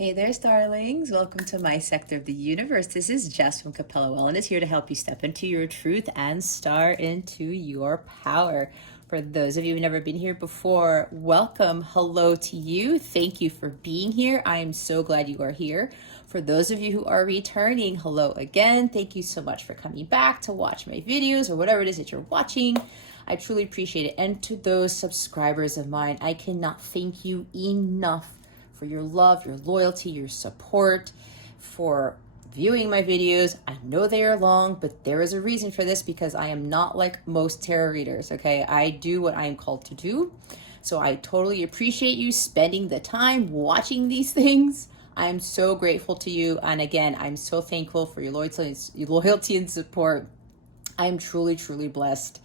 Hey there, starlings. Welcome to my sector of the universe. This is Jess from Capella Wellness, here to help you step into your truth and star into your power. For those of you who've never been here before, welcome. Hello to you. Thank you for being here. I am so glad you are here. For those of you who are returning, hello again. Thank you so much for coming back to watch my videos or whatever it is that you're watching. I truly appreciate it. And to those subscribers of mine, I cannot thank you enough for your love, your loyalty, your support, for viewing my videos. I know they are long, but there is a reason for this, because I am not like most tarot readers, okay? I do what I am called to do. So I totally appreciate you spending the time watching these things. I'm so grateful to you. And again, I'm so thankful for your loyalty and support. I'm truly, truly blessed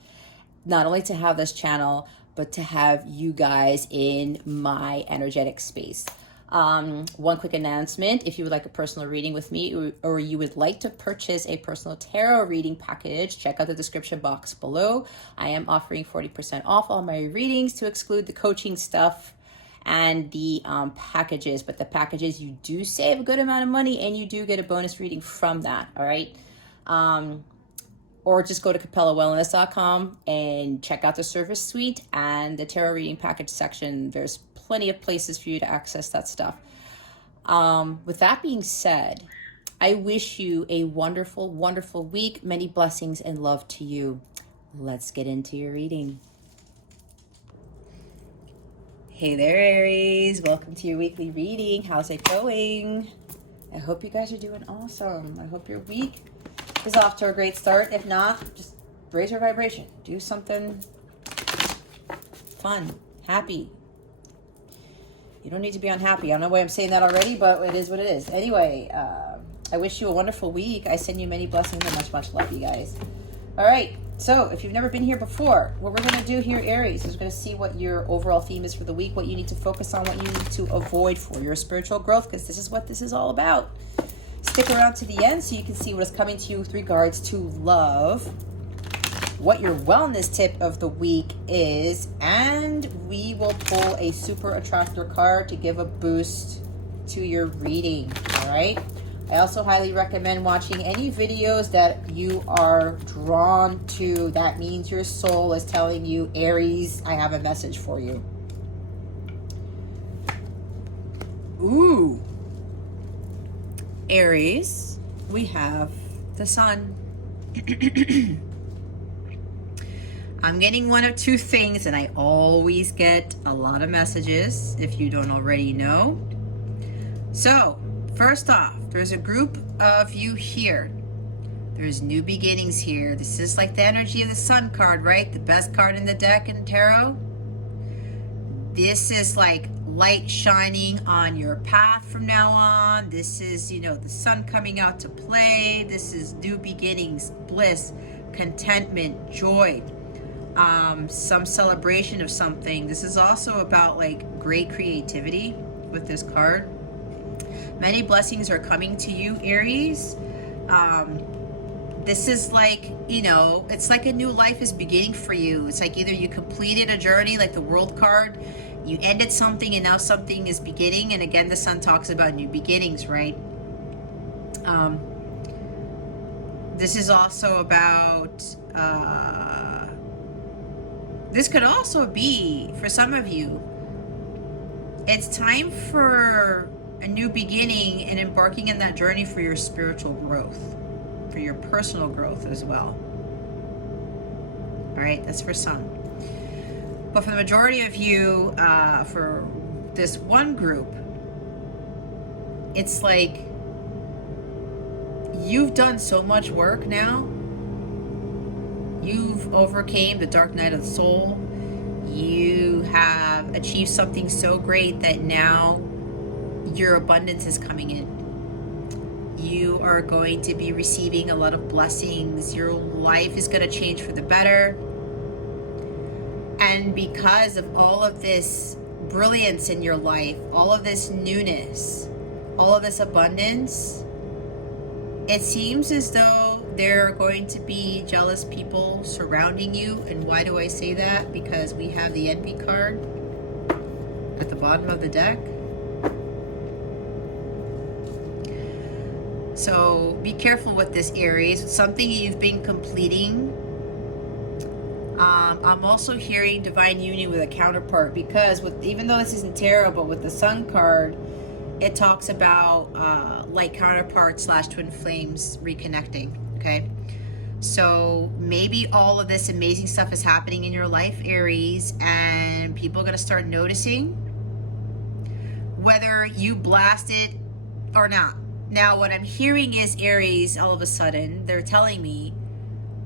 not only to have this channel, but to have you guys in my energetic space. One quick announcement: if you would like a personal reading with me, or you would like to purchase a personal tarot reading package, check out the description box below. I am offering 40% off all my readings, to exclude the coaching stuff and the packages. But the packages, you do save a good amount of money, and you do get a bonus reading from that, all right? Or just go to capellawellness.com and check out the service suite and the tarot reading package section. There's plenty of places for you to access that stuff. With that being said, I wish you a wonderful, wonderful week. Many blessings and love to you. Let's get into your reading. Hey there, Aries. Welcome to your weekly reading. How's it going? I hope you guys are doing awesome. I hope your week is off to a great start. If not, just raise your vibration. Do something fun, happy. You don't need to be unhappy. I don't know why I'm saying that already, but it is what it is. Anyway, I wish you a wonderful week. I send you many blessings and much, much love, you guys. All right. So if you've never been here before, what we're going to do here, Aries, is we're going to see what your overall theme is for the week, what you need to focus on, what you need to avoid for your spiritual growth, because this is what this is all about. Stick around to the end so you can see what is coming to you with regards to love, what your wellness tip of the week is, and we will pull a super attractor card to give a boost to your reading. All right. I also highly recommend watching any videos that you are drawn to. That means your soul is telling you, Aries, I have a message for you. Ooh. Aries, we have the sun. I'm getting one of two things, and I always get a lot of messages if you don't already know. So, first off, there's a group of you here. There's new beginnings here. This is like the energy of the sun card, right? The best card in the deck in tarot. This is like light shining on your path from now on. This is, you know, the sun coming out to play. This is new beginnings, bliss, contentment, joy, some celebration of something. This is also about like great creativity with this card. Many blessings are coming to you, Aries. This is like, you know, it's like a new life is beginning for you. It's like either you completed a journey, like the World card, you ended something, and now something is beginning. And again, the sun talks about new beginnings, right? This is also about, this could also be, for some of you, it's time for a new beginning and embarking in that journey for your spiritual growth, for your personal growth as well. All right, that's for some. But for the majority of you, for this one group, it's like you've done so much work now. You've overcame the dark night of the soul. You have achieved something so great that now your abundance is coming in. You are going to be receiving a lot of blessings. Your life is going to change for the better. And because of all of this brilliance in your life, all of this newness, all of this abundance, it seems as though there are going to be jealous people surrounding you. And why do I say that? Because we have the envy card at the bottom of the deck. So be careful with this, Aries. It's something you've been completing. I'm also hearing divine union with a counterpart, because even though this isn't tarot, but with the Sun card, it talks about like counterpart / twin flames reconnecting. Okay, so maybe all of this amazing stuff is happening in your life, Aries, and people are going to start noticing whether you blast it or not. Now, what I'm hearing is, Aries, all of a sudden, they're telling me,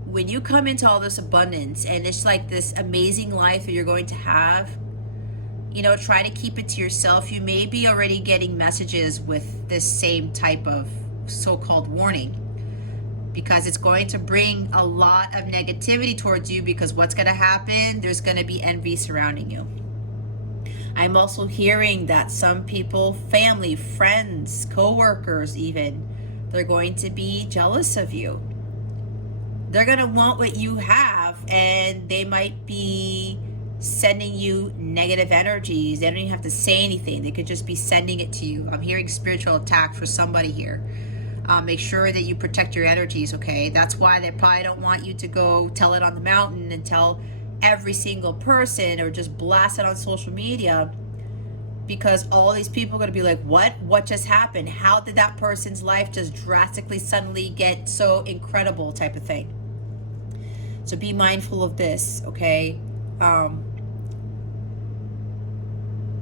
when you come into all this abundance and it's like this amazing life that you're going to have, you know, try to keep it to yourself. You may be already getting messages with this same type of so-called warning, because it's going to bring a lot of negativity towards you, because what's going to happen, there's going to be envy surrounding you. I'm also hearing that some people, family, friends, co-workers even, they're going to be jealous of you. They're going to want what you have, and they might be sending you negative energies. They don't even have to say anything. They could just be sending it to you. I'm hearing spiritual attack for somebody here. Make sure that you protect your energies, okay? That's why they probably don't want you to go tell it on the mountain and tell every single person, or just blast it on social media, because all these people are going to be like, what just happened? How did that person's life just drastically suddenly get so incredible, type of thing? So be mindful of this, okay?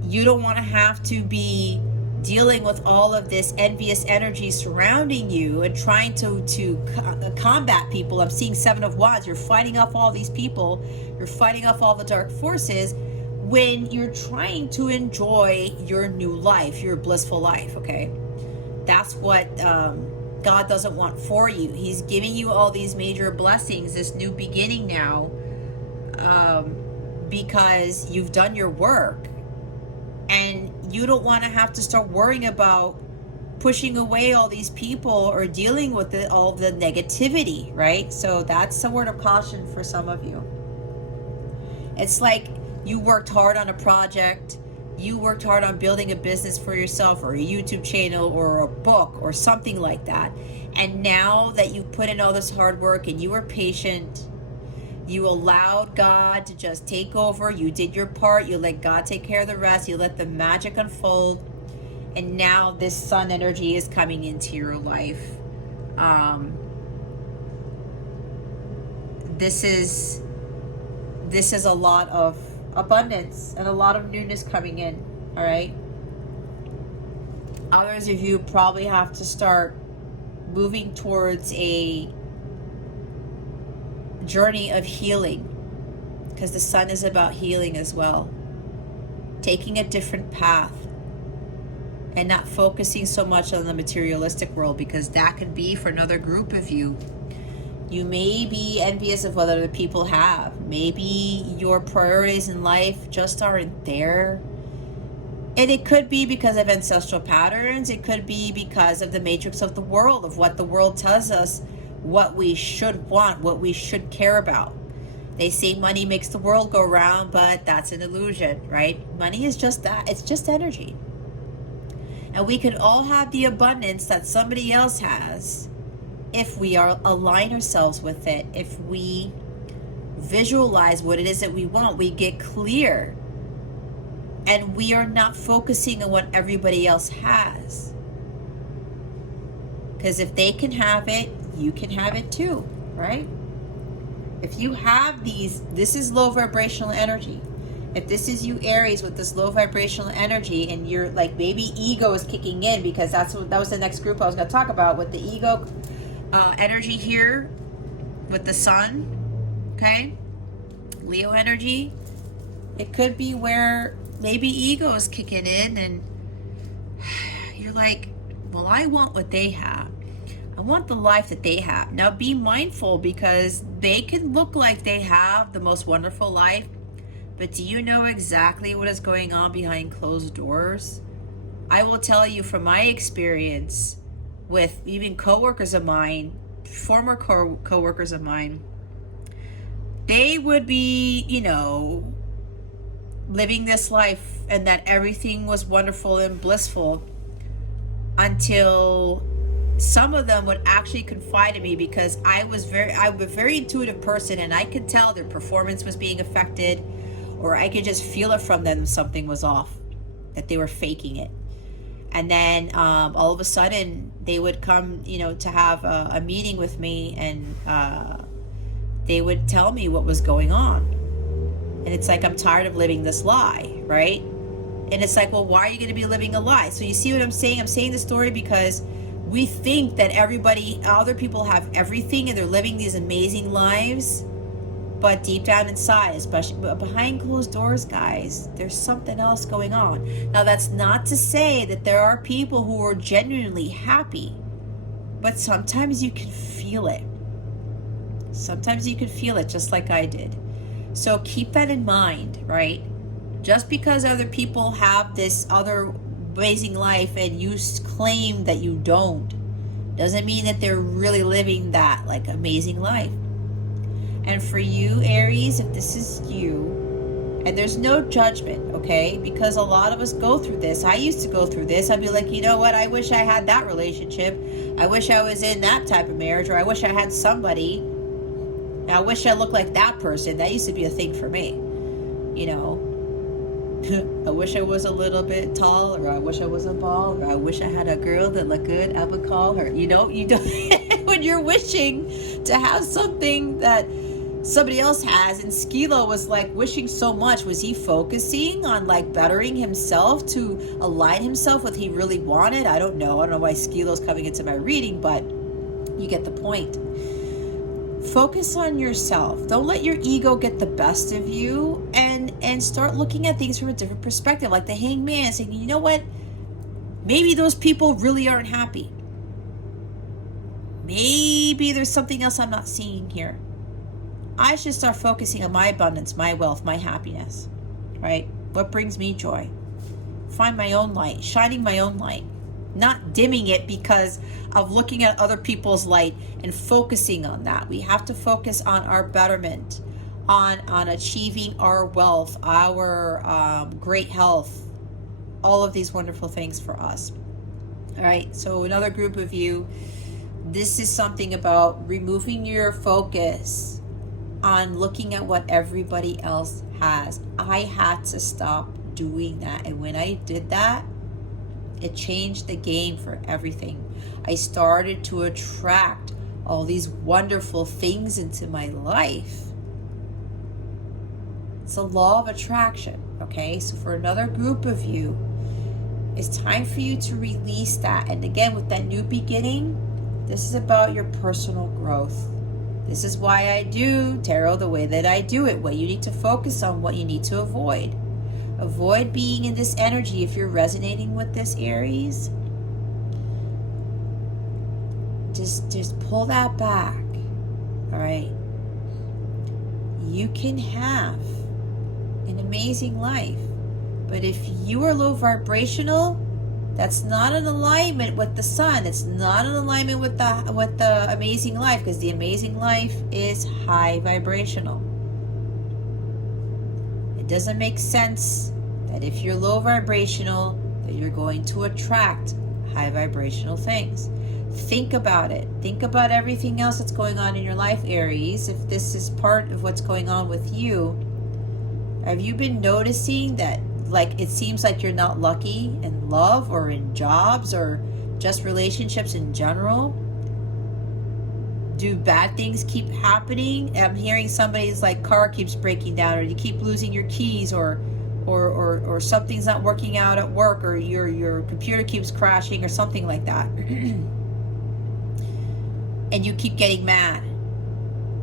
You don't want to have to be dealing with all of this envious energy surrounding you and trying to combat people. I'm seeing Seven of Wands. You're fighting off all these people. You're fighting off all the dark forces when you're trying to enjoy your new life, your blissful life, okay? That's what God doesn't want for you. He's giving you all these major blessings, this new beginning now, because you've done your work. And you don't want to have to start worrying about pushing away all these people or dealing with all the negativity, right? So that's a word of caution for some of you. It's like you worked hard on a project, you worked hard on building a business for yourself, or a YouTube channel, or a book, or something like that. And now that you've put in all this hard work and you were patient, you allowed God to just take over. You did your part. You let God take care of the rest. You let the magic unfold. And now this sun energy is coming into your life. This is a lot of abundance and a lot of newness coming in. All right. Others of you probably have to start moving towards a journey of healing, because the sun is about healing as well. Taking a different path and not focusing so much on the materialistic world, because that could be for another group of you. You may be envious of what other people have. Maybe your priorities in life just aren't there. And it could be because of ancestral patterns. It could be because of the matrix of the world, of what the world tells us what we should want, what we should care about. They say money makes the world go round, but that's an illusion, right? Money is just that. It's just energy. And we can all have the abundance that somebody else has if we align ourselves with it. If we visualize what it is that we want, we get clear, and we are not focusing on what everybody else has. Because if they can have it, you can have it too, right? If you have these, this is low vibrational energy. If this is you, Aries, with this low vibrational energy, and you're like, maybe ego is kicking in, because that was the next group I was going to talk about, with the ego energy here with the sun, okay? Leo energy. It could be where maybe ego is kicking in, and you're like, well, I want what they have. I want the life that they have. Now be mindful, because they can look like they have the most wonderful life, but do you know exactly what is going on behind closed doors? I will tell you from my experience with even coworkers of mine, former coworkers of mine, they would be, living this life and that everything was wonderful and blissful until some of them would actually confide in me because I'm a very intuitive person, and I could tell their performance was being affected, or I could just feel it from them something was off, that they were faking it. And then all of a sudden they would come, to have a meeting with me, and they would tell me what was going on. And it's like, I'm tired of living this lie, right? And it's like, well, why are you going to be living a lie? So you see what I'm saying? I'm saying the story because we think that other people have everything and they're living these amazing lives. But deep down inside, especially behind closed doors, guys, there's something else going on. Now, that's not to say that there are people who are genuinely happy, but sometimes you can feel it. Sometimes you can feel it just like I did. So keep that in mind, right? Just because other people have this other amazing life and you claim that you don't, doesn't mean that they're really living that like amazing life. And for you, Aries, if this is you, and there's no judgment, okay? Because a lot of us go through this. I used to go through this. I'd be like, you know what? I wish I had that relationship. I wish I was in that type of marriage, or I wish I had somebody. I wish I looked like that person. That used to be a thing for me, I wish I was a little bit tall, or I wish I was a ball, or I wish I had a girl that looked good. I would call her. You don't when you're wishing to have something that somebody else has. And Skilo was like wishing so much. Was he focusing on like bettering himself to align himself with what he really wanted? I don't know why Skilo's coming into my reading, but you get the point. Focus on yourself. Don't let your ego get the best of you, and start looking at things from a different perspective. Like the hangman saying, you know what? Maybe those people really aren't happy. Maybe there's something else I'm not seeing here. I should start focusing on my abundance, my wealth, my happiness, right? What brings me joy? Find my own light, shining my own light, not dimming it because of looking at other people's light and focusing on that. We have to focus on our betterment, on achieving our wealth, our great health, all of these wonderful things for us. All right, so another group of you, this is something about removing your focus on looking at what everybody else has. I had to stop doing that. And when I did that, it changed the game for everything. I started to attract all these wonderful things into my life. It's a law of attraction, okay? So for another group of you, it's time for you to release that. And again, with that new beginning, this is about your personal growth. This is why I do tarot the way that I do it, where you need to focus on what you need to avoid. Avoid being in this energy. If you're resonating with this, Aries, just pull that back, all right? You can have an amazing life, but if you are low vibrational, that's not in alignment with the sun. It's not in alignment with the amazing life, because the amazing life is high vibrational. It doesn't make sense that if you're low vibrational, that you're going to attract high vibrational things. Think about it. Think about everything else that's going on in your life, Aries. If this is part of what's going on with you, have you been noticing that, like, it seems like you're not lucky in love or in jobs or just relationships in general? Do bad things keep happening? I'm hearing somebody's like car keeps breaking down, or you keep losing your keys, or something's not working out at work, or your computer keeps crashing, or something like that. And you keep getting mad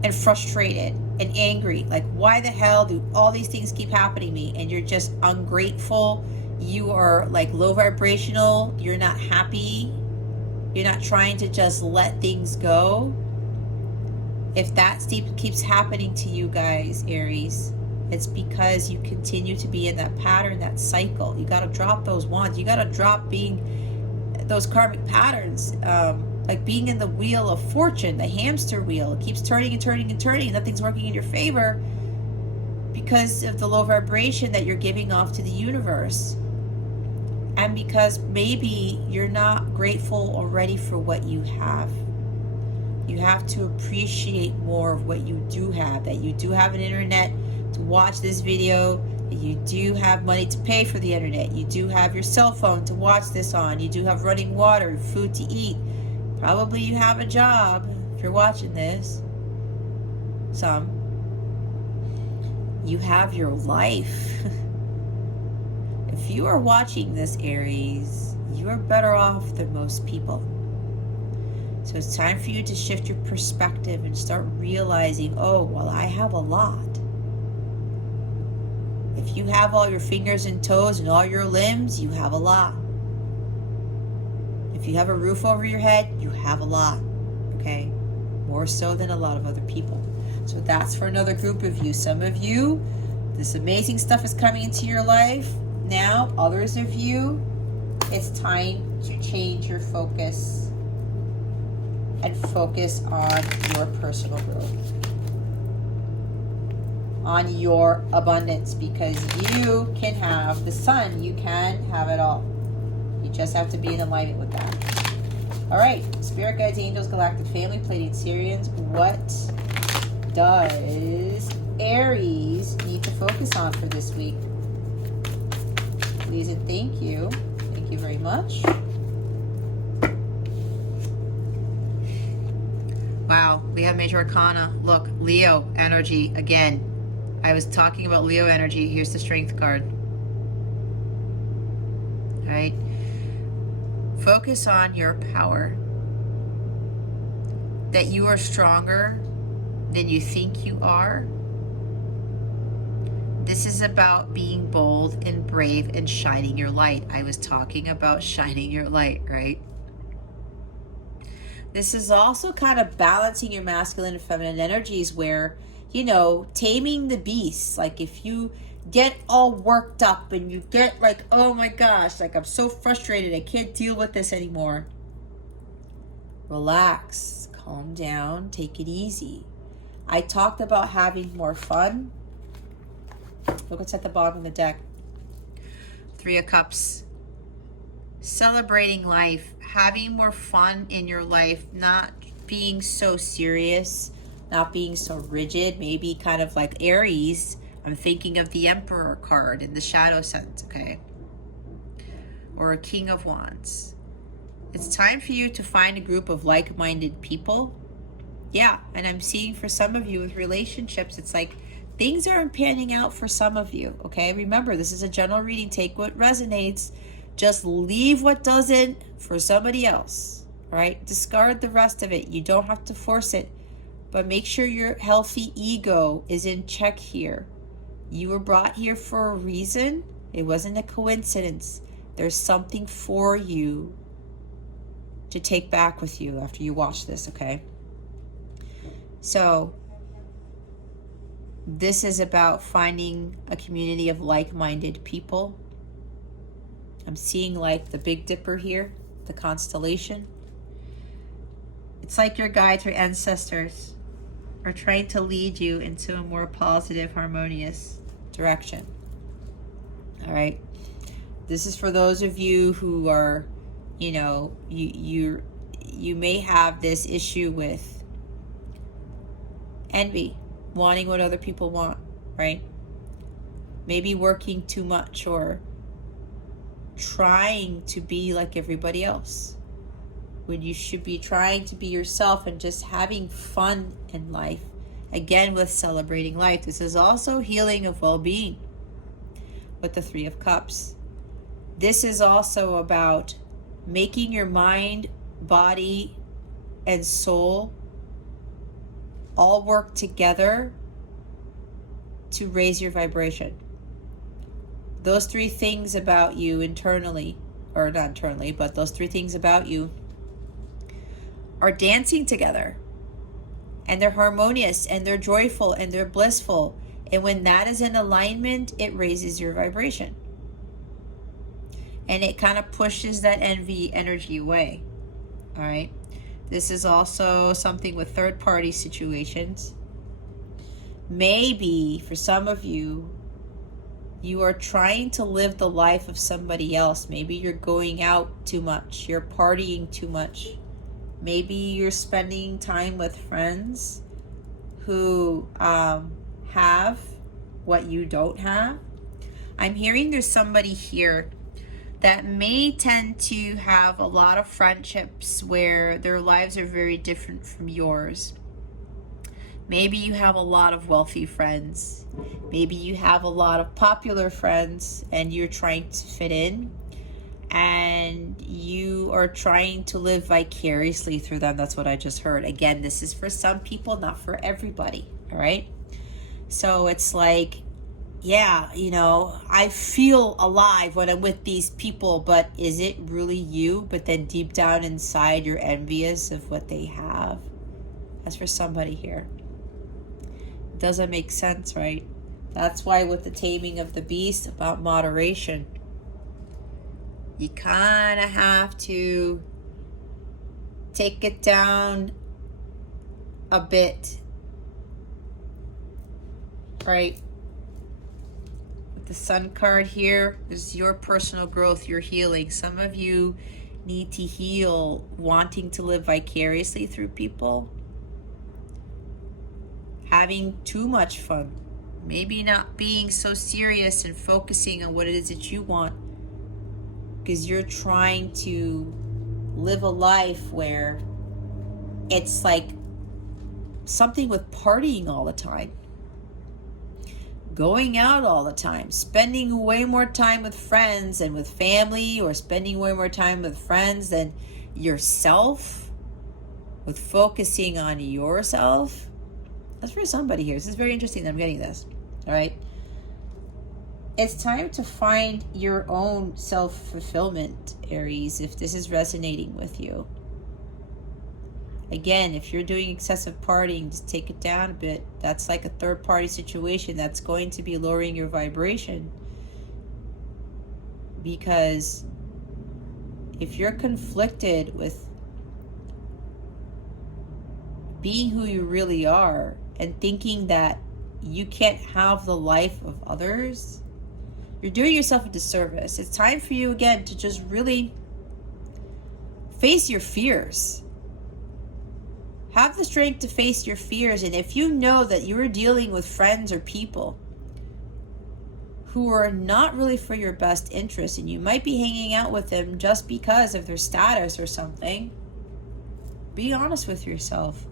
and frustrated and angry. Like, why the hell do all these things keep happening to me? And you're just ungrateful. You are like low vibrational. You're not happy. You're not trying to just let things go. If that keeps happening to you guys, Aries, it's because you continue to be in that pattern, that cycle. You got to drop those wands. You got to drop being those karmic patterns, like being in the wheel of fortune, the hamster wheel. It keeps turning and turning and turning, and nothing's working in your favor because of the low vibration that you're giving off to the universe. and because maybe you're not grateful already for what you have. You have to appreciate more of what you do have, that you do have an internet to watch this video, that you do have money to pay for the internet, you do have your cell phone to watch this on, you do have running water, food to eat, probably you have a job if you're watching this, some. You have your life. If you are watching this, Aries, you are better off than most people. So it's time for you to shift your perspective and start realizing, oh, well, I have a lot. If you have all your fingers and toes and all your limbs, you have a lot. If you have a roof over your head, you have a lot, okay? More so than a lot of other people. So that's for another group of you. Some of you, this amazing stuff is coming into your life. Now, others of you, it's time to change your focus and focus on your personal growth, on your abundance, because you can have the sun. You can have it all. You just have to be in alignment with that. All right, Spirit Guides, Angels, Galactic Family, Pleiadian Sirians, what does Aries need to focus on for this week? Please and thank you. Thank you very much. Wow, we have Major Arcana. Look, Leo energy again. I was talking about Leo energy. Here's the Strength card. All right. Focus on your power. That you are stronger than you think you are. This is about being bold and brave and shining your light. I was talking about shining your light, right? This is also kind of balancing your masculine and feminine energies where, you know, taming the beast. Like if you get all worked up and you get like, oh my gosh, like I'm so frustrated, I can't deal with this anymore. Relax, calm down, take it easy. I talked about having more fun. Look what's at the bottom of the deck. 3 of Cups. Celebrating life, having more fun in your life, not being so serious, not being so rigid, maybe kind of like Aries. I'm thinking of the Emperor card in the shadow sense, okay? Or a King of Wands. It's time for you to find a group of like-minded people. Yeah, and I'm seeing for some of you with relationships, it's like things aren't panning out for some of you, okay? Remember, this is a general reading. Take what resonates. Just leave what doesn't for somebody else, all right? Discard the rest of it. You don't have to force it, but make sure your healthy ego is in check here. You were brought here for a reason. It wasn't a coincidence. There's something for you to take back with you after you watch this, okay? So this is about finding a community of like-minded people. I'm seeing like the Big Dipper here, the constellation. It's like your guides or ancestors are trying to lead you into a more positive, harmonious direction. All right. This is for those of you who are, you know, you may have this issue with envy, wanting what other people want, right? Maybe working too much or trying to be like everybody else when you should be trying to be yourself and just having fun in life. Again, with celebrating life. This is also healing of well-being with the 3 of Cups. This is also about making your mind, body, and soul all work together to raise your vibration. Those 3 things about you internally, or not internally, but those 3 things about you are dancing together. And they're harmonious, and they're joyful, and they're blissful. And when that is in alignment, it raises your vibration. And it kind of pushes that envy energy away. All right. This is also something with third-party situations. Maybe for some of you, You are trying to live the life of somebody else. Maybe you're going out too much. You're partying too much. Maybe you're spending time with friends who have what you don't have. I'm hearing there's somebody here that may tend to have a lot of friendships where their lives are very different from yours. Maybe you have a lot of wealthy friends. Maybe you have a lot of popular friends and you're trying to fit in, and you are trying to live vicariously through them. That's what I just heard. Again, this is for some people, not for everybody. All right. So it's like, yeah, you know, I feel alive when I'm with these people, but is it really you? But then deep down inside, you're envious of what they have. That's for somebody here. It doesn't make sense, right? That's why with the taming of the beast, about moderation, you kind of have to take it down a bit, right? With the Sun card here is your personal growth, your healing. Some of you need to heal wanting to live vicariously through people, having too much fun, maybe not being so serious and focusing on what it is that you want, because you're trying to live a life where it's like something with partying all the time, going out all the time, spending way more time with friends and with family, or spending way more time with friends than yourself, with focusing on yourself. That's for somebody here. This is very interesting that I'm getting this. All right. It's time to find your own self-fulfillment, Aries, if this is resonating with you. Again, if you're doing excessive partying, just take it down a bit. That's like a third-party situation that's going to be lowering your vibration. Because if you're conflicted with being who you really are and thinking that you can't have the life of others, you're doing yourself a disservice. It's time for you, again, to just really face your fears. Have the strength to face your fears. And if you know that you're dealing with friends or people who are not really for your best interest, and you might be hanging out with them just because of their status or something, be honest with yourself.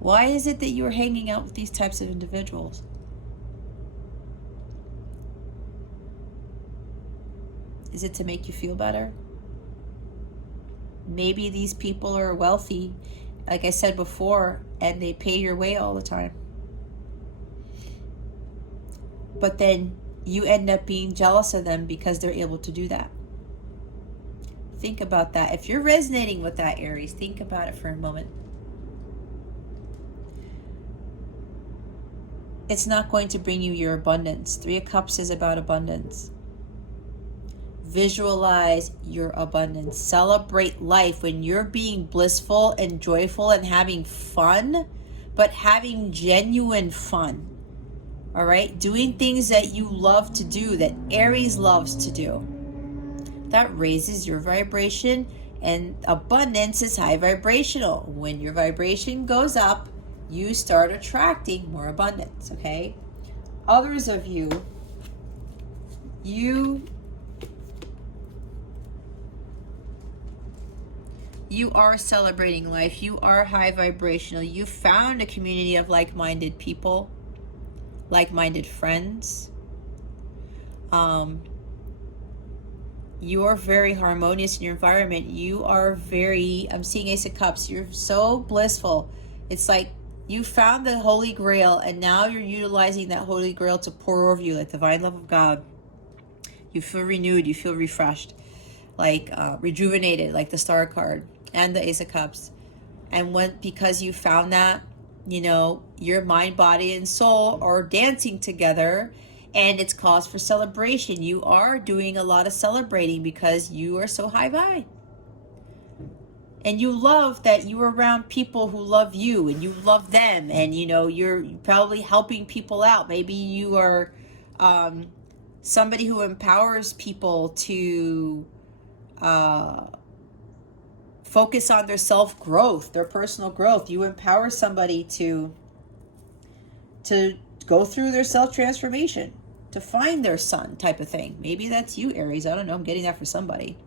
Why is it that you are hanging out with these types of individuals? Is it to make you feel better? Maybe these people are wealthy, like I said before, and they pay your way all the time. But then you end up being jealous of them because they're able to do that. Think about that. If you're resonating with that, Aries, think about it for a moment. It's not going to bring you your abundance. 3 of Cups is about abundance. Visualize your abundance. Celebrate life when you're being blissful and joyful and having fun, but having genuine fun. All right? Doing things that you love to do, that Aries loves to do. That raises your vibration, and abundance is high vibrational. When your vibration goes up, you start attracting more abundance, okay? Others of you, you are celebrating life. You are high vibrational. You found a community of like-minded people, like-minded friends. You are very harmonious in your environment. You are very, I'm seeing Ace of Cups. You're so blissful. It's like you found the Holy Grail, and now you're utilizing that Holy Grail to pour over you like the divine love of God. You feel renewed. You feel refreshed, like rejuvenated, like the Star card and the Ace of Cups. And because you found that, you know, your mind, body, and soul are dancing together, and it's cause for celebration. You are doing a lot of celebrating because you are so high vibe. And you love that you're around people who love you, and you love them, and you know, you're probably helping people out. Maybe you are somebody who empowers people to focus on their self-growth, their personal growth. You empower somebody to go through their self-transformation, to find their sun type of thing. Maybe that's you, Aries. I don't know. I'm getting that for somebody.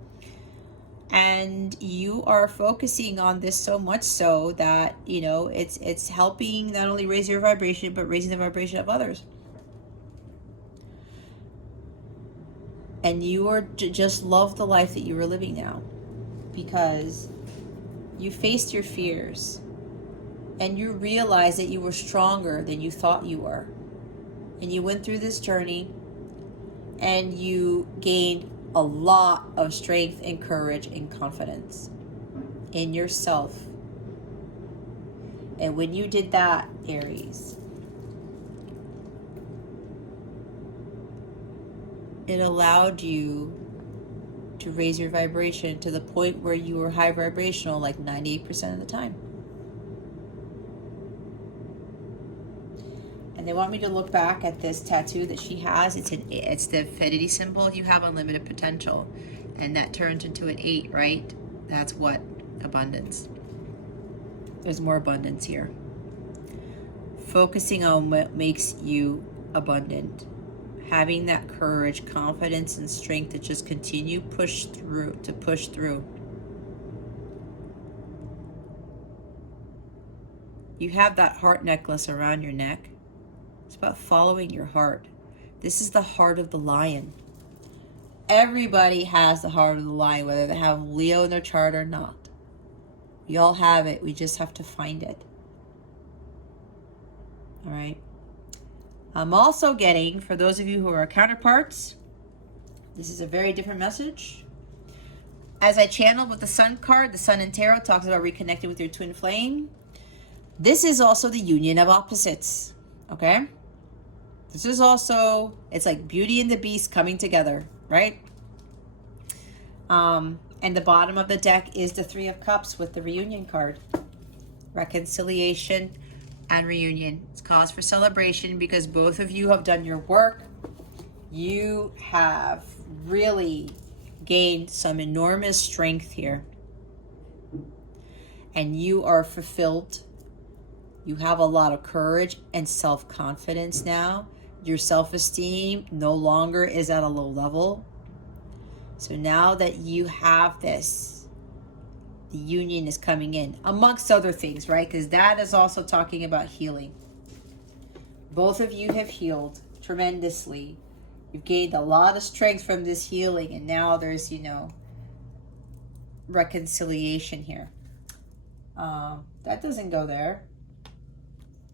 And you are focusing on this so much so that, you know, it's helping not only raise your vibration, but raising the vibration of others. And you are just love the life that you are living now, because you faced your fears and you realized that you were stronger than you thought you were. And you went through this journey and you gained a lot of strength and courage and confidence in yourself. And when you did that, Aries, it allowed you to raise your vibration to the point where you were high vibrational like 98% of the time. And they want me to look back at this tattoo that she has. It's the infinity symbol. You have unlimited potential. And that turns into an 8, right? That's what? Abundance. There's more abundance here. Focusing on what makes you abundant. Having that courage, confidence, and strength to just continue to push through. You have that heart necklace around your neck. It's about following your heart. This is the heart of the lion. Everybody has the heart of the lion, whether they have Leo in their chart or not. We all have it. We just have to find it. All right. I'm also getting, for those of you who are counterparts, this is a very different message. As I channeled with the Sun card, the Sun in Tarot talks about reconnecting with your twin flame. This is also the union of opposites, okay? This is also, it's like Beauty and the Beast coming together, right? And the bottom of the deck is the Three of Cups with the reunion card. Reconciliation and reunion. It's cause for celebration because both of you have done your work. You have really gained some enormous strength here. And you are fulfilled. You have a lot of courage and self-confidence now. Your self-esteem no longer is at a low level. So now that you have this, the union is coming in, amongst other things, right? Because that is also talking about healing. Both of you have healed tremendously. You've gained a lot of strength from this healing, and now there's, you know, reconciliation here. That doesn't go there.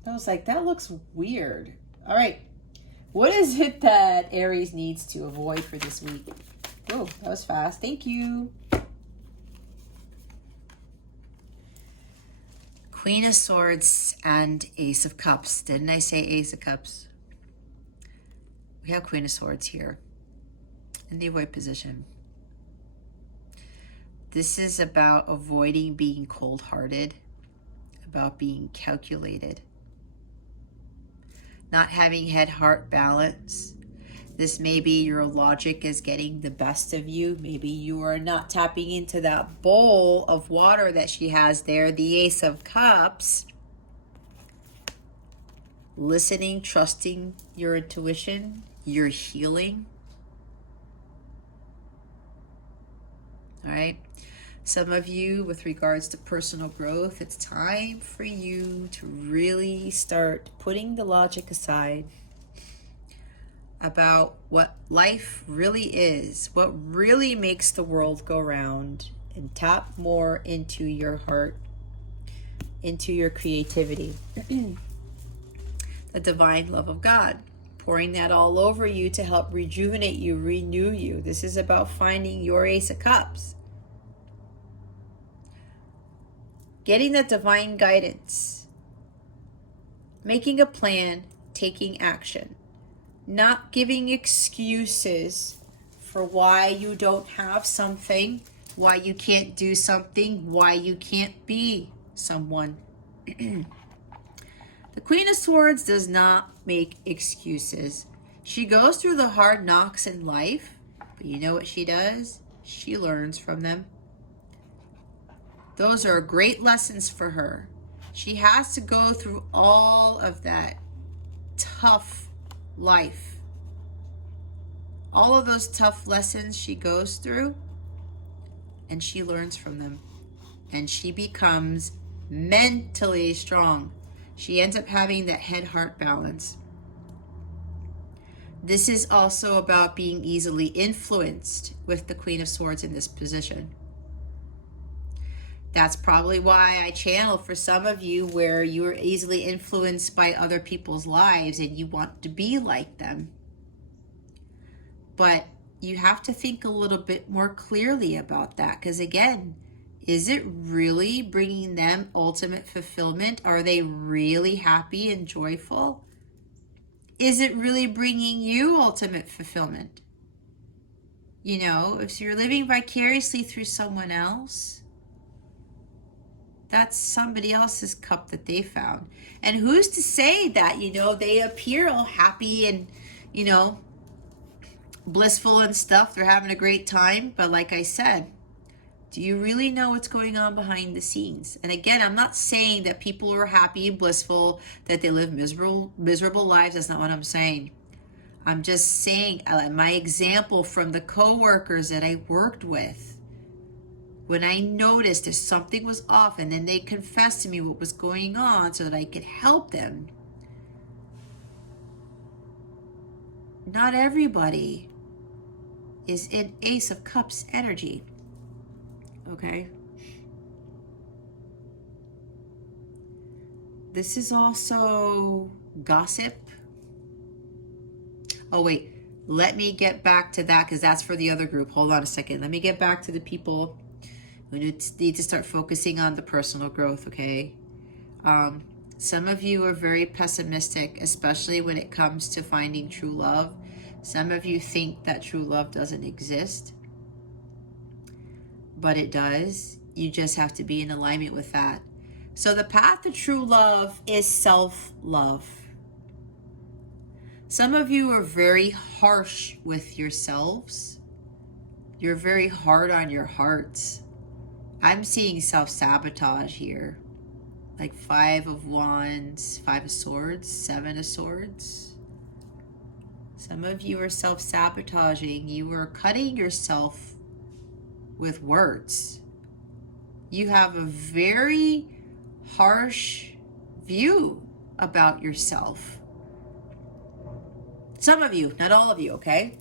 I was like, that looks weird. All right. What is it that Aries needs to avoid for this week? Oh, that was fast. Thank you. Queen of Swords and Ace of Cups. Didn't I say Ace of Cups? We have Queen of Swords here in the avoid position. This is about avoiding being cold-hearted, about being calculated, not having head-heart balance. This may be your logic is getting the best of you. Maybe you are not tapping into that bowl of water that she has there, the Ace of Cups. Listening, trusting your intuition, your healing. All right. Some of you, with regards to personal growth, it's time for you to really start putting the logic aside about what life really is, what really makes the world go round, and tap more into your heart, into your creativity, the divine love of God, pouring that all over you to help rejuvenate you, renew you. This is about finding your Ace of Cups. Getting that divine guidance, making a plan, taking action, not giving excuses for why you don't have something, why you can't do something, why you can't be someone. The Queen of Swords does not make excuses. She goes through the hard knocks in life, but you know what she does? She learns from them. Those are great lessons for her. She has to go through all of that tough life. All of those tough lessons she goes through, and she learns from them. And she becomes mentally strong. She ends up having that head-heart balance. This is also about being easily influenced with the Queen of Swords in this position. That's probably why I channeled for some of you where you are easily influenced by other people's lives and you want to be like them. But you have to think a little bit more clearly about that, because again, is it really bringing them ultimate fulfillment? Are they really happy and joyful? Is it really bringing you ultimate fulfillment? You know, if you're living vicariously through someone else, that's somebody else's cup that they found. And who's to say that, you know, they appear all happy and, you know, blissful and stuff. They're having a great time. But like I said, do you really know what's going on behind the scenes? And again, I'm not saying that people are happy and blissful, that they live miserable lives. That's not what I'm saying. I'm just saying my example from the coworkers that I worked with. When I noticed that something was off and then they confessed to me what was going on so that I could help them. Not everybody is in Ace of Cups energy. Okay? This is also gossip. Oh, wait. Let me get back to that because that's for the other group. Hold on a second. Let me get back to the people who need to start focusing on the personal growth, okay? Some of you are very pessimistic, especially when it comes to finding true love. Some of you think that true love doesn't exist, but it does. You just have to be in alignment with that. So the path to true love is self-love. Some of you are very harsh with yourselves. You're very hard on your hearts. I'm seeing self-sabotage here. Like 5 of Wands, 5 of Swords, 7 of Swords. Some of you are self-sabotaging. You are cutting yourself with words. You have a very harsh view about yourself. Some of you, not all of you, okay?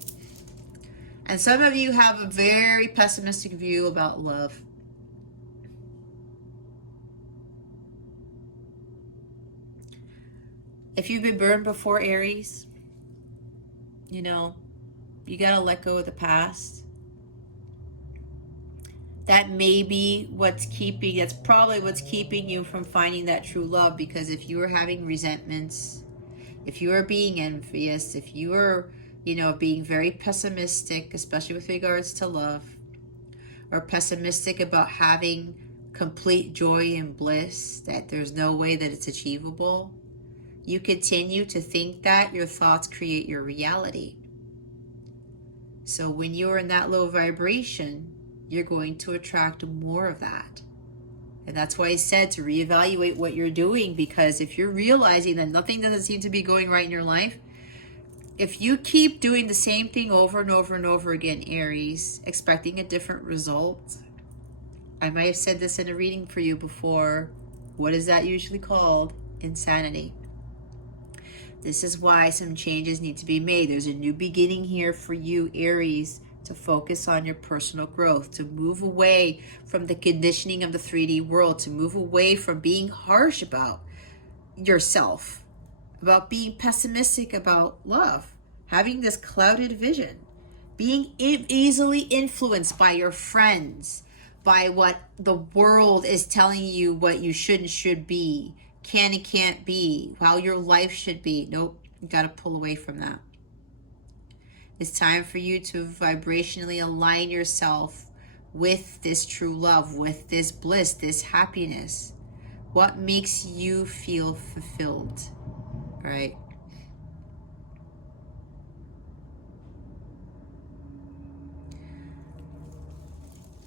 And some of you have a very pessimistic view about love. If you've been burned before, Aries, you know, you got to let go of the past. That may be that's probably what's keeping you from finding that true love, because if you are having resentments, if you are being envious, if you are, you know, being very pessimistic, especially with regards to love, or pessimistic about having complete joy and bliss, that there's no way that it's achievable, you continue to think that, your thoughts create your reality. So when you're in that low vibration, you're going to attract more of that. And that's why I said to reevaluate what you're doing, because if you're realizing that nothing doesn't seem to be going right in your life, if you keep doing the same thing over and over and over again, Aries, expecting a different result, I might have said this in a reading for you before, what is that usually called? Insanity. This is why some changes need to be made. There's a new beginning here for you, Aries, to focus on your personal growth, to move away from the conditioning of the 3D world, to move away from being harsh about yourself, about being pessimistic about love, having this clouded vision, being easily influenced by your friends, by what the world is telling you what you should and should be, can and can't be, how your life should be. Nope, you got to pull away from that. It's time for you to vibrationally align yourself with this true love, with this bliss, this happiness. What makes you feel fulfilled, right?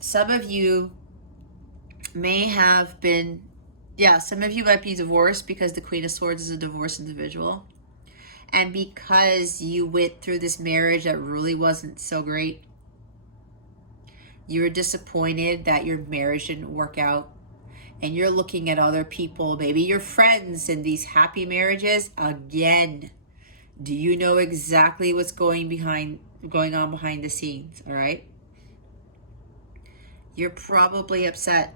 some of you may have been, some of you might be divorced because the Queen of Swords is a divorced individual. And because you went through this marriage that really wasn't so great, you were disappointed that your marriage didn't work out. And you're looking at other people, maybe your friends in these happy marriages. Again, do you know exactly what's going on behind the scenes? All right. You're probably upset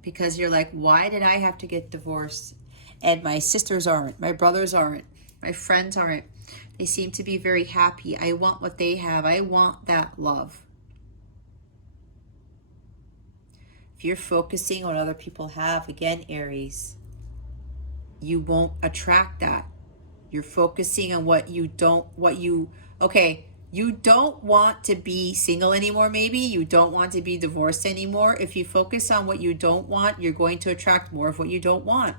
because you're like, why did I have to get divorced? And my sisters aren't, my brothers aren't, my friends aren't. They seem to be very happy. I want what they have. I want that love. If you're focusing on what other people have, again, Aries, you won't attract that. You're focusing on you don't want to be single anymore, maybe. You don't want to be divorced anymore. If you focus on what you don't want, you're going to attract more of what you don't want.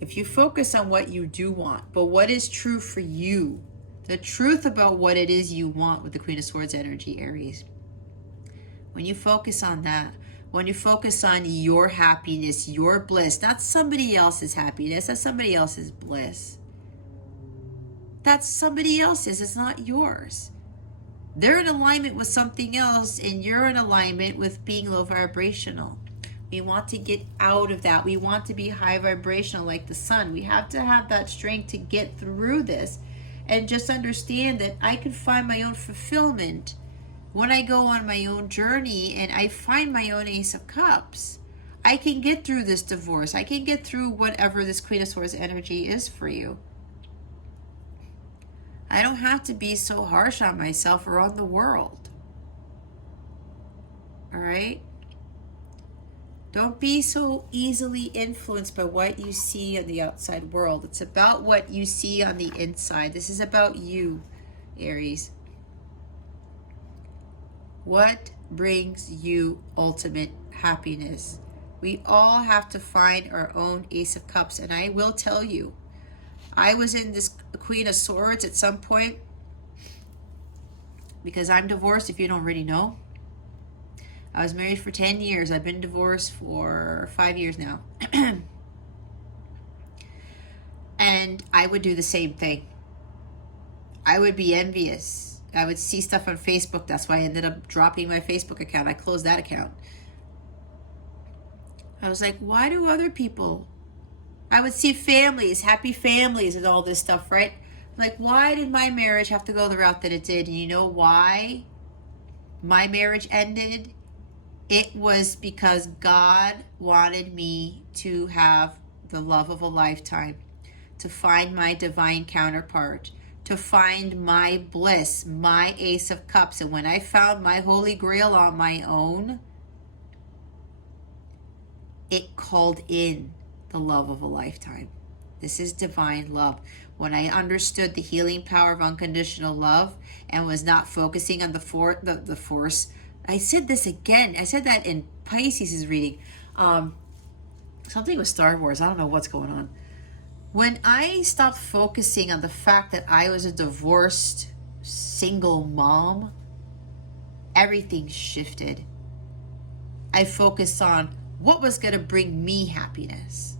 If you focus on what you do want, but what is true for you, the truth about what it is you want with the Queen of Swords energy, Aries, when you focus on that, when you focus on your happiness, your bliss, not somebody else's happiness, that's somebody else's bliss. That's somebody else's, it's not yours. They're in alignment with something else, and you're in alignment with being low vibrational. We want to get out of that. We want to be high vibrational like the sun. We have to have that strength to get through this and just understand that I can find my own fulfillment when I go on my own journey and I find my own Ace of Cups. I can get through this divorce. I can get through whatever this Queen of Swords energy is for you. I don't have to be so harsh on myself or on the world. All right? Don't be so easily influenced by what you see in the outside world. It's about what you see on the inside. This is about you, Aries. What brings you ultimate happiness? We all have to find our own Ace of Cups. And I will tell you, I was in this Queen of Swords at some point because I'm divorced, if you don't already know. I was married for 10 years. I've been divorced for 5 years now. And I would do the same thing. I would be envious. I would see stuff on Facebook. That's why I ended up dropping my Facebook account. I closed that account. I was like, why do other people? I would see families, happy families and all this stuff, right? Like, why did my marriage have to go the route that it did? And you know why my marriage ended? It was because God wanted me to have the love of a lifetime, to find my divine counterpart, to find my bliss, my Ace of Cups. And when I found my Holy Grail on my own, it called in the love of a lifetime. This is divine love. When I understood the healing power of unconditional love and was not focusing on the force. I said this again. I said that in Pisces' reading. Something with Star Wars. I don't know what's going on. When I stopped focusing on the fact that I was a divorced single mom, everything shifted. I focused on what was going to bring me happiness.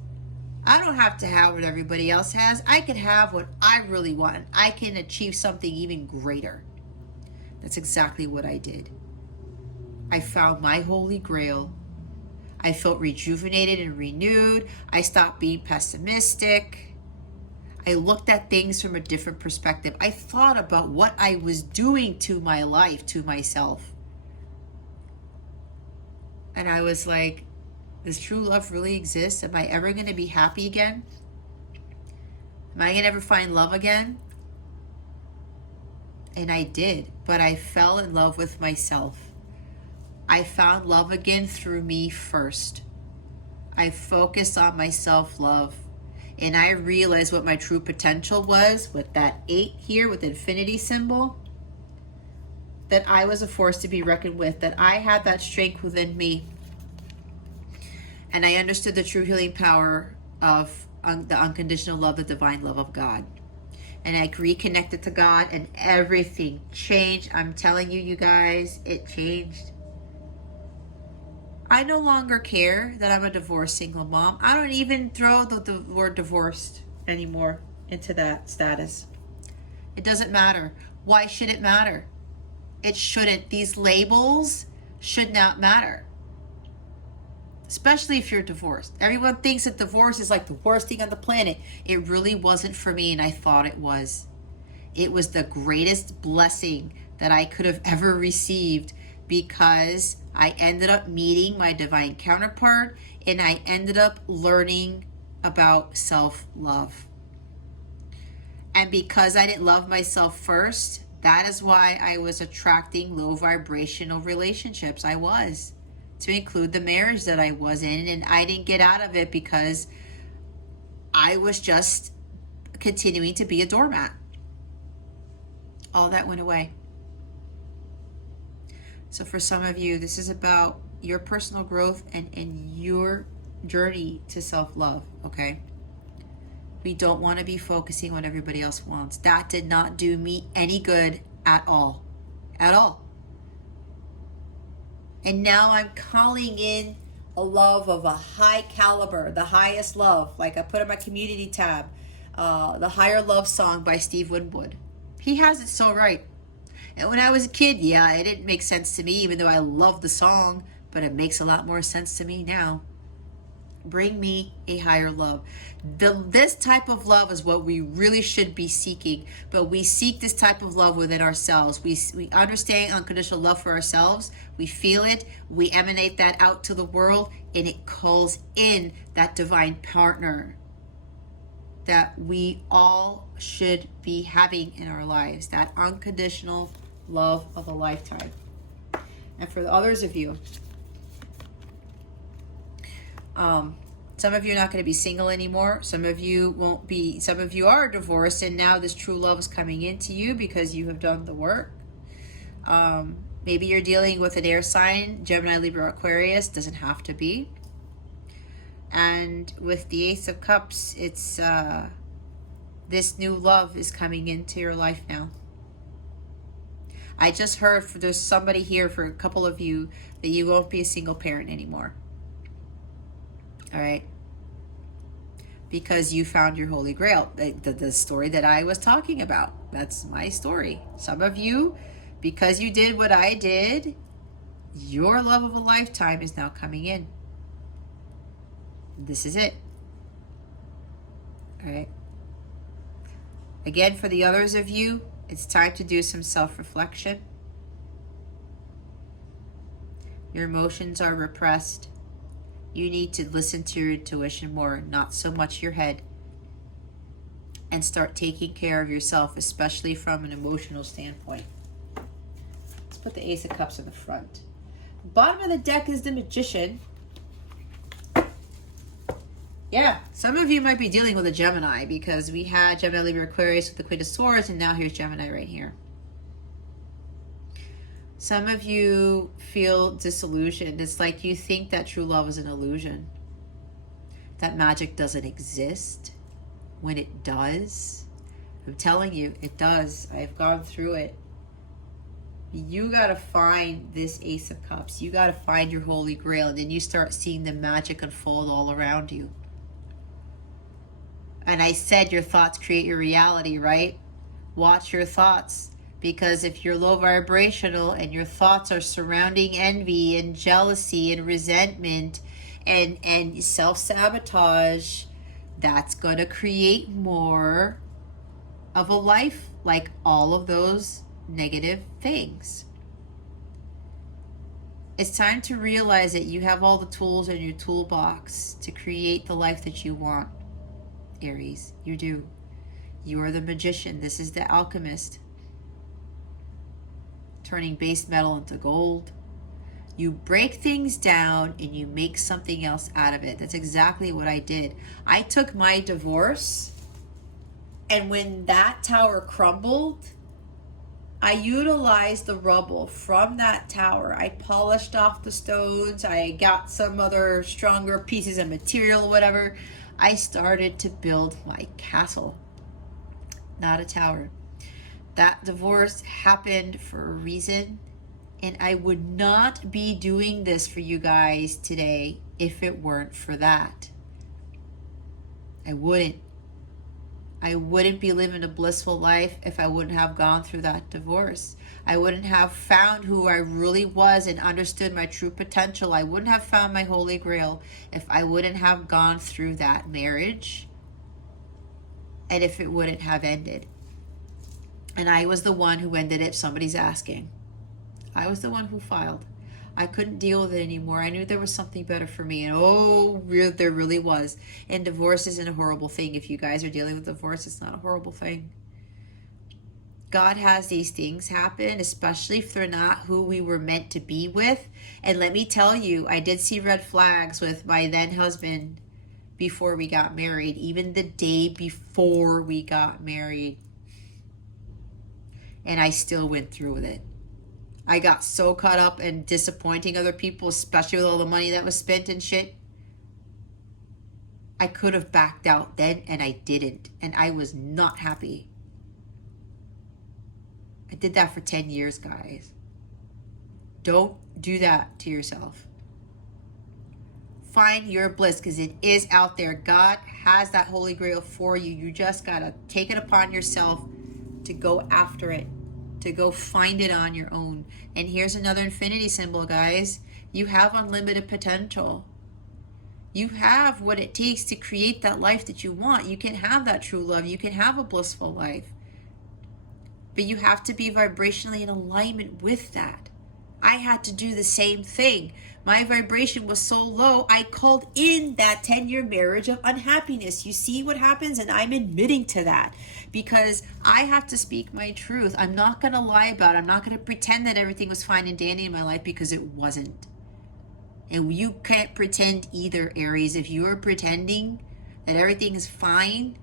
I don't have to have what everybody else has. I can have what I really want. I can achieve something even greater. That's exactly what I did. I found my Holy Grail. I felt rejuvenated and renewed. I stopped being pessimistic. I looked at things from a different perspective. I thought about what I was doing to my life, to myself. And I was like, does true love really exist? Am I ever going to be happy again? Am I going to ever find love again? And I did, but I fell in love with myself. I found love again through me first. I focused on my self-love. And I realized what my true potential was with that 8 here with the infinity symbol. That I was a force to be reckoned with. That I had that strength within me. And I understood the true healing power of the unconditional love, the divine love of God. and I reconnected to God, and everything changed. I'm telling you, you guys, it changed. I no longer care that I'm a divorced single mom. I don't even throw the word divorced anymore into that status. It doesn't matter. Why should it matter? It shouldn't. These labels should not matter. Especially if you're divorced. Everyone thinks that divorce is like the worst thing on the planet. It really wasn't for me, and I thought it was. It was the greatest blessing that I could have ever received, because I ended up meeting my divine counterpart, and I ended up learning about self-love. And because I didn't love myself first, that is why I was attracting low vibrational relationships. I was, to include the marriage that I was in, and I didn't get out of it because I was just continuing to be a doormat. All that went away. So for some of you, this is about your personal growth and your journey to self-love, okay? We don't want to be focusing on what everybody else wants. That did not do me any good at all. At all. And now I'm calling in a love of a high caliber, the highest love. Like I put in my community tab, the Higher Love song by Steve Winwood. He has it so right. And when I was a kid, yeah, it didn't make sense to me, even though I love the song, but it makes a lot more sense to me now. Bring me a higher love. This type of love is what we really should be seeking, but we seek this type of love within ourselves. We understand unconditional love for ourselves. We feel it. We emanate that out to the world, and it calls in that divine partner that we all should be having in our lives, that unconditional love of a lifetime. And for the others of you, some of you are not going to be single anymore. Some of you won't be. Some of you are divorced, and now this true love is coming into you because you have done the work. Maybe you're dealing with an air sign, Gemini, Libra, Aquarius. Doesn't have to be. And with the Ace of Cups, it's this new love is coming into your life now. I just heard there's somebody here, for a couple of you, that you won't be a single parent anymore. All right? Because you found your holy grail. The story that I was talking about. That's my story. Some of you, because you did what I did, your love of a lifetime is now coming in. This is it. All right? Again, for the others of you, it's time to do some self-reflection. Your emotions are repressed. You need to listen to your intuition more, not so much your head. And start taking care of yourself, especially from an emotional standpoint. Let's put the Ace of Cups in the front. Bottom of the deck is the Magician. Yeah, some of you might be dealing with a Gemini, because we had Gemini, Libra, Aquarius with the Queen of Swords, and now here's Gemini right here. Some of you feel disillusioned. It's like you think that true love is an illusion. That magic doesn't exist when it does. I'm telling you, it does. I've gone through it. You got to find this Ace of Cups. You got to find your holy grail, and then you start seeing the magic unfold all around you. And I said your thoughts create your reality, right? Watch your thoughts. Because if you're low vibrational and your thoughts are surrounding envy and jealousy and resentment and self-sabotage, that's going to create more of a life like all of those negative things. It's time to realize that you have all the tools in your toolbox to create the life that you want, Aries. You do. You are the magician. This is the alchemist. Turning base metal into gold. You break things down and you make something else out of it. That's exactly what I did. I took my divorce, and when that tower crumbled, I utilized the rubble from that tower. I polished off the stones. I got some other stronger pieces of material or whatever. I started to build my castle. not a tower. That divorce happened for a reason, and I would not be doing this for you guys today if it weren't for that. I wouldn't. I wouldn't be living a blissful life if I wouldn't have gone through that divorce. I wouldn't have found who I really was and understood my true potential. I wouldn't have found my holy grail if I wouldn't have gone through that marriage and if it wouldn't have ended. And I was the one who ended it if somebody's asking. I was the one who filed. I couldn't deal with it anymore. I knew there was something better for me. And there really was. And divorce isn't a horrible thing. If you guys are dealing with divorce, it's not a horrible thing. God has these things happen, especially if they're not who we were meant to be with. And let me tell you, I did see red flags with my then husband before we got married, even the day before we got married. And I still went through with it. I got so caught up in disappointing other people, especially with all the money that was spent and shit. I could have backed out then, and I didn't. And I was not happy. I did that for 10 years, guys. Don't do that to yourself. Find your bliss, because it is out there. God has that holy grail for you. You just got to take it upon yourself to go after it, to go find it on your own. And here's another infinity symbol, guys. You have unlimited potential. You have what it takes to create that life that you want. You can have that true love. You can have a blissful life. But you have to be vibrationally in alignment with that. I had to do the same thing. My vibration was so low, I called in that 10-year marriage of unhappiness. You see what happens? And I'm admitting to that because I have to speak my truth. I'm not going to lie about it. I'm not going to pretend that everything was fine and dandy in my life, because it wasn't. And you can't pretend either, Aries. If you are pretending that everything is fine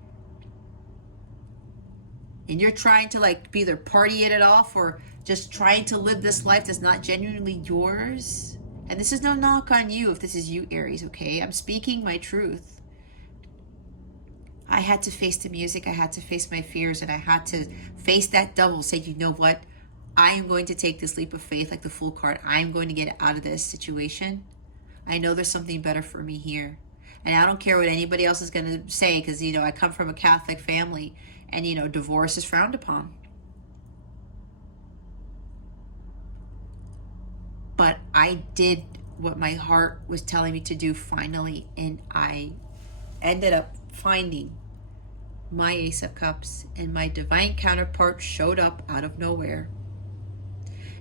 and you're trying to either party it off or just trying to live this life that's not genuinely yours. And this is no knock on you if this is you, Aries, okay? I'm speaking my truth. I had to face the music. I had to face my fears, and I had to face that devil. Say, you know what? I am going to take this leap of faith like the Fool card. I'm going to get out of this situation. I know there's something better for me here. And I don't care what anybody else is going to say, because, I come from a Catholic family, and, divorce is frowned upon. But I did what my heart was telling me to do finally, and I ended up finding my Ace of Cups, and my divine counterpart showed up out of nowhere.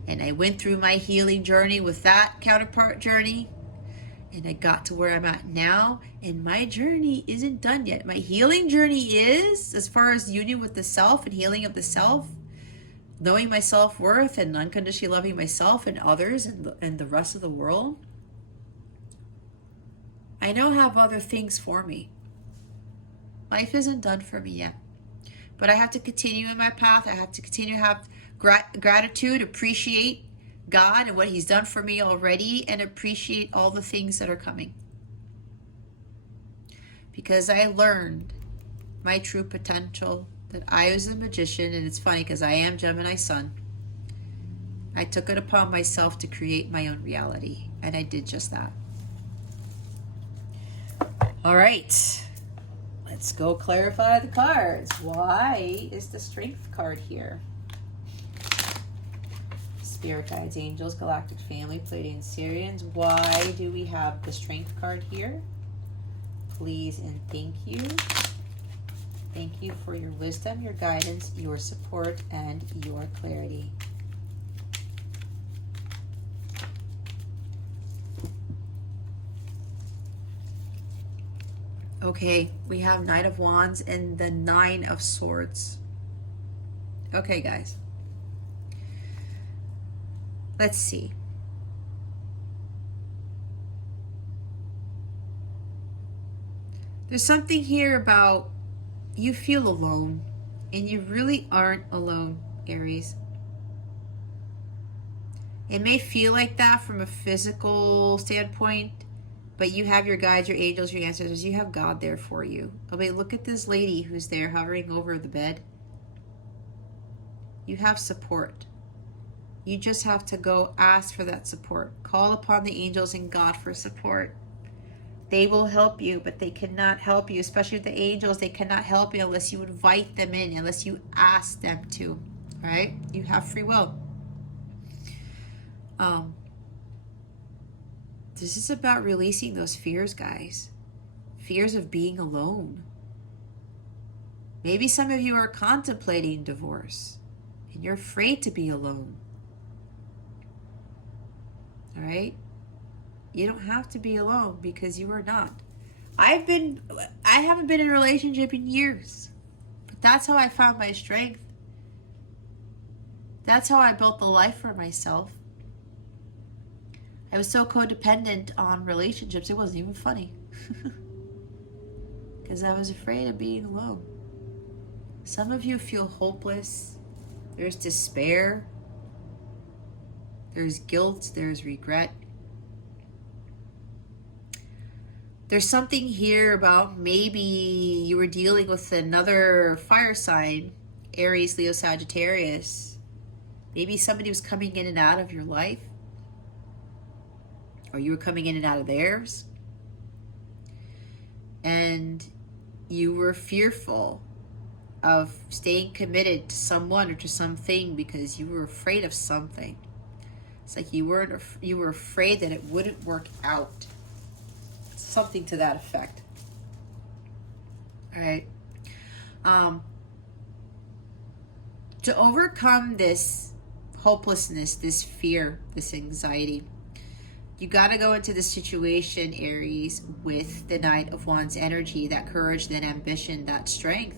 And I went through my healing journey with that counterpart journey, and I got to where I'm at now, and my journey isn't done yet. My healing journey is, as far as union with the self and healing of the self, knowing my self-worth and unconditionally loving myself and others and the rest of the world. I now have other things for me. Life isn't done for me yet. But I have to continue in my path. I have to continue to have gratitude, appreciate God and what He's done for me already, and appreciate all the things that are coming. Because I learned my true potential, that I was a magician. And it's funny because I am Gemini Sun. I took it upon myself to create my own reality, and I did just that. All right, let's go clarify the cards. Why is the Strength card here? Spirit guides, angels, galactic family, Pleiadian Syrians. Why do we have the Strength card here? Please and thank you. Thank you for your wisdom, your guidance, your support, and your clarity. Okay, we have Knight of Wands and the Nine of Swords. Okay, guys. Let's see. There's something here about you feel alone, and you really aren't alone, Aries. It may feel like that from a physical standpoint, but you have your guides, your angels, your ancestors. You have God there for you. I mean, look at this lady who's there hovering over the bed. You have support. You just have to go ask for that support. Call upon the angels and God for support. They will help you, but they cannot help you, especially the angels. They cannot help you unless you invite them in, unless you ask them to, right? You have free will. This is about releasing those fears, guys. Fears of being alone. Maybe some of you are contemplating divorce and you're afraid to be alone. All right? You don't have to be alone because you are not. I haven't been in a relationship in years, but that's how I found my strength. That's how I built the life for myself. I was so codependent on relationships, it wasn't even funny. Because I was afraid of being alone. Some of you feel hopeless. There's despair. There's guilt. There's regret. There's something here about maybe you were dealing with another fire sign, Aries, Leo, Sagittarius. Maybe somebody was coming in and out of your life. Or you were coming in and out of theirs. And you were fearful of staying committed to someone or to something because you were afraid of something. It's like you were afraid that it wouldn't work out. Something to that effect. All right. To overcome this hopelessness, this fear, this anxiety, you got to go into the situation, Aries, with the Knight of Wands energy, that courage, that ambition, that strength.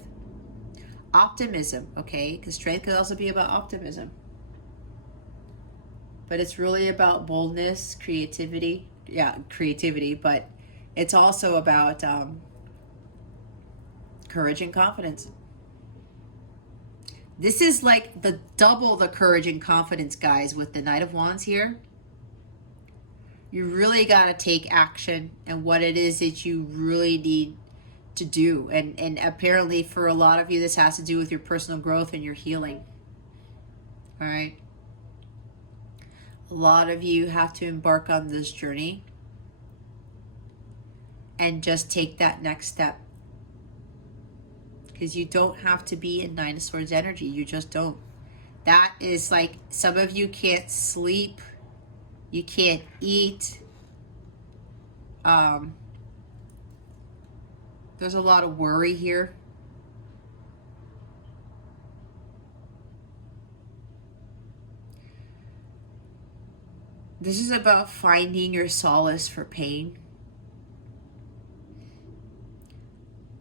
Optimism, okay? Because strength could also be about optimism. But it's really about boldness, creativity. Yeah, creativity, but it's also about courage and confidence. This is like the double the courage and confidence, guys, with the Knight of Wands here. You really got to take action and what it is that you really need to do. And apparently for a lot of you, this has to do with your personal growth and your healing. All right. A lot of you have to embark on this journey and just take that next step. Because you don't have to be in Nine of Swords energy. You just don't. That is like, some of you can't sleep. You can't eat. There's a lot of worry here. This is about finding your solace for pain.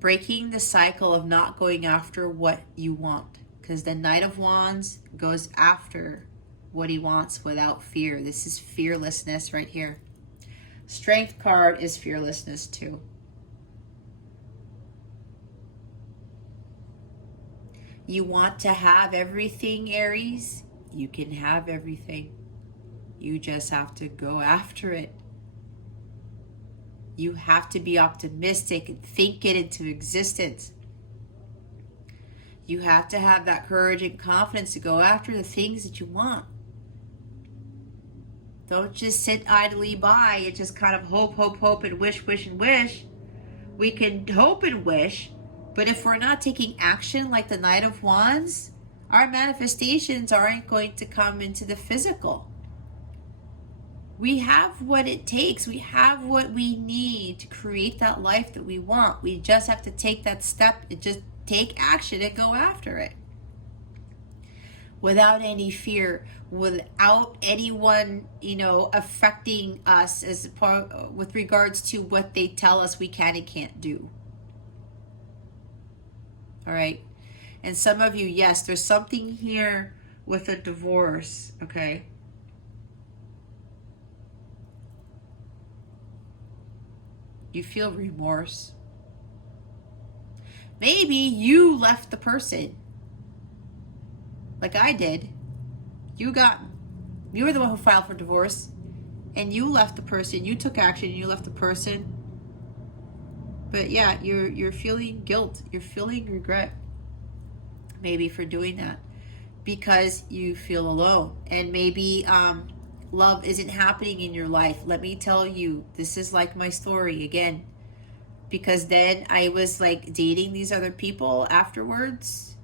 Breaking the cycle of not going after what you want. Because the Knight of Wands goes after what he wants without fear. This is fearlessness right here. Strength card is fearlessness too. You want to have everything, Aries? You can have everything. You just have to go after it. You have to be optimistic and think it into existence. You have to have that courage and confidence to go after the things that you want. Don't just sit idly by and just kind of hope, and wish, and wish. We can hope and wish, but if we're not taking action like the Knight of Wands, our manifestations aren't going to come into the physical. We have what it takes. We have what we need to create that life that we want. We just have to take that step and just take action and go after it. Without any fear, without anyone, affecting us as part, with regards to what they tell us we can and can't do. All right. And some of you, yes, there's something here with a divorce, okay? You feel remorse. Maybe you left the person. Like I did. You were the one who filed for divorce. And you left the person. You took action and you left the person. But yeah, you're feeling guilt. You're feeling regret. Maybe for doing that. because you feel alone. And maybe love isn't happening in your life. Let me tell you, this is like my story again. Because then I was like dating these other people afterwards.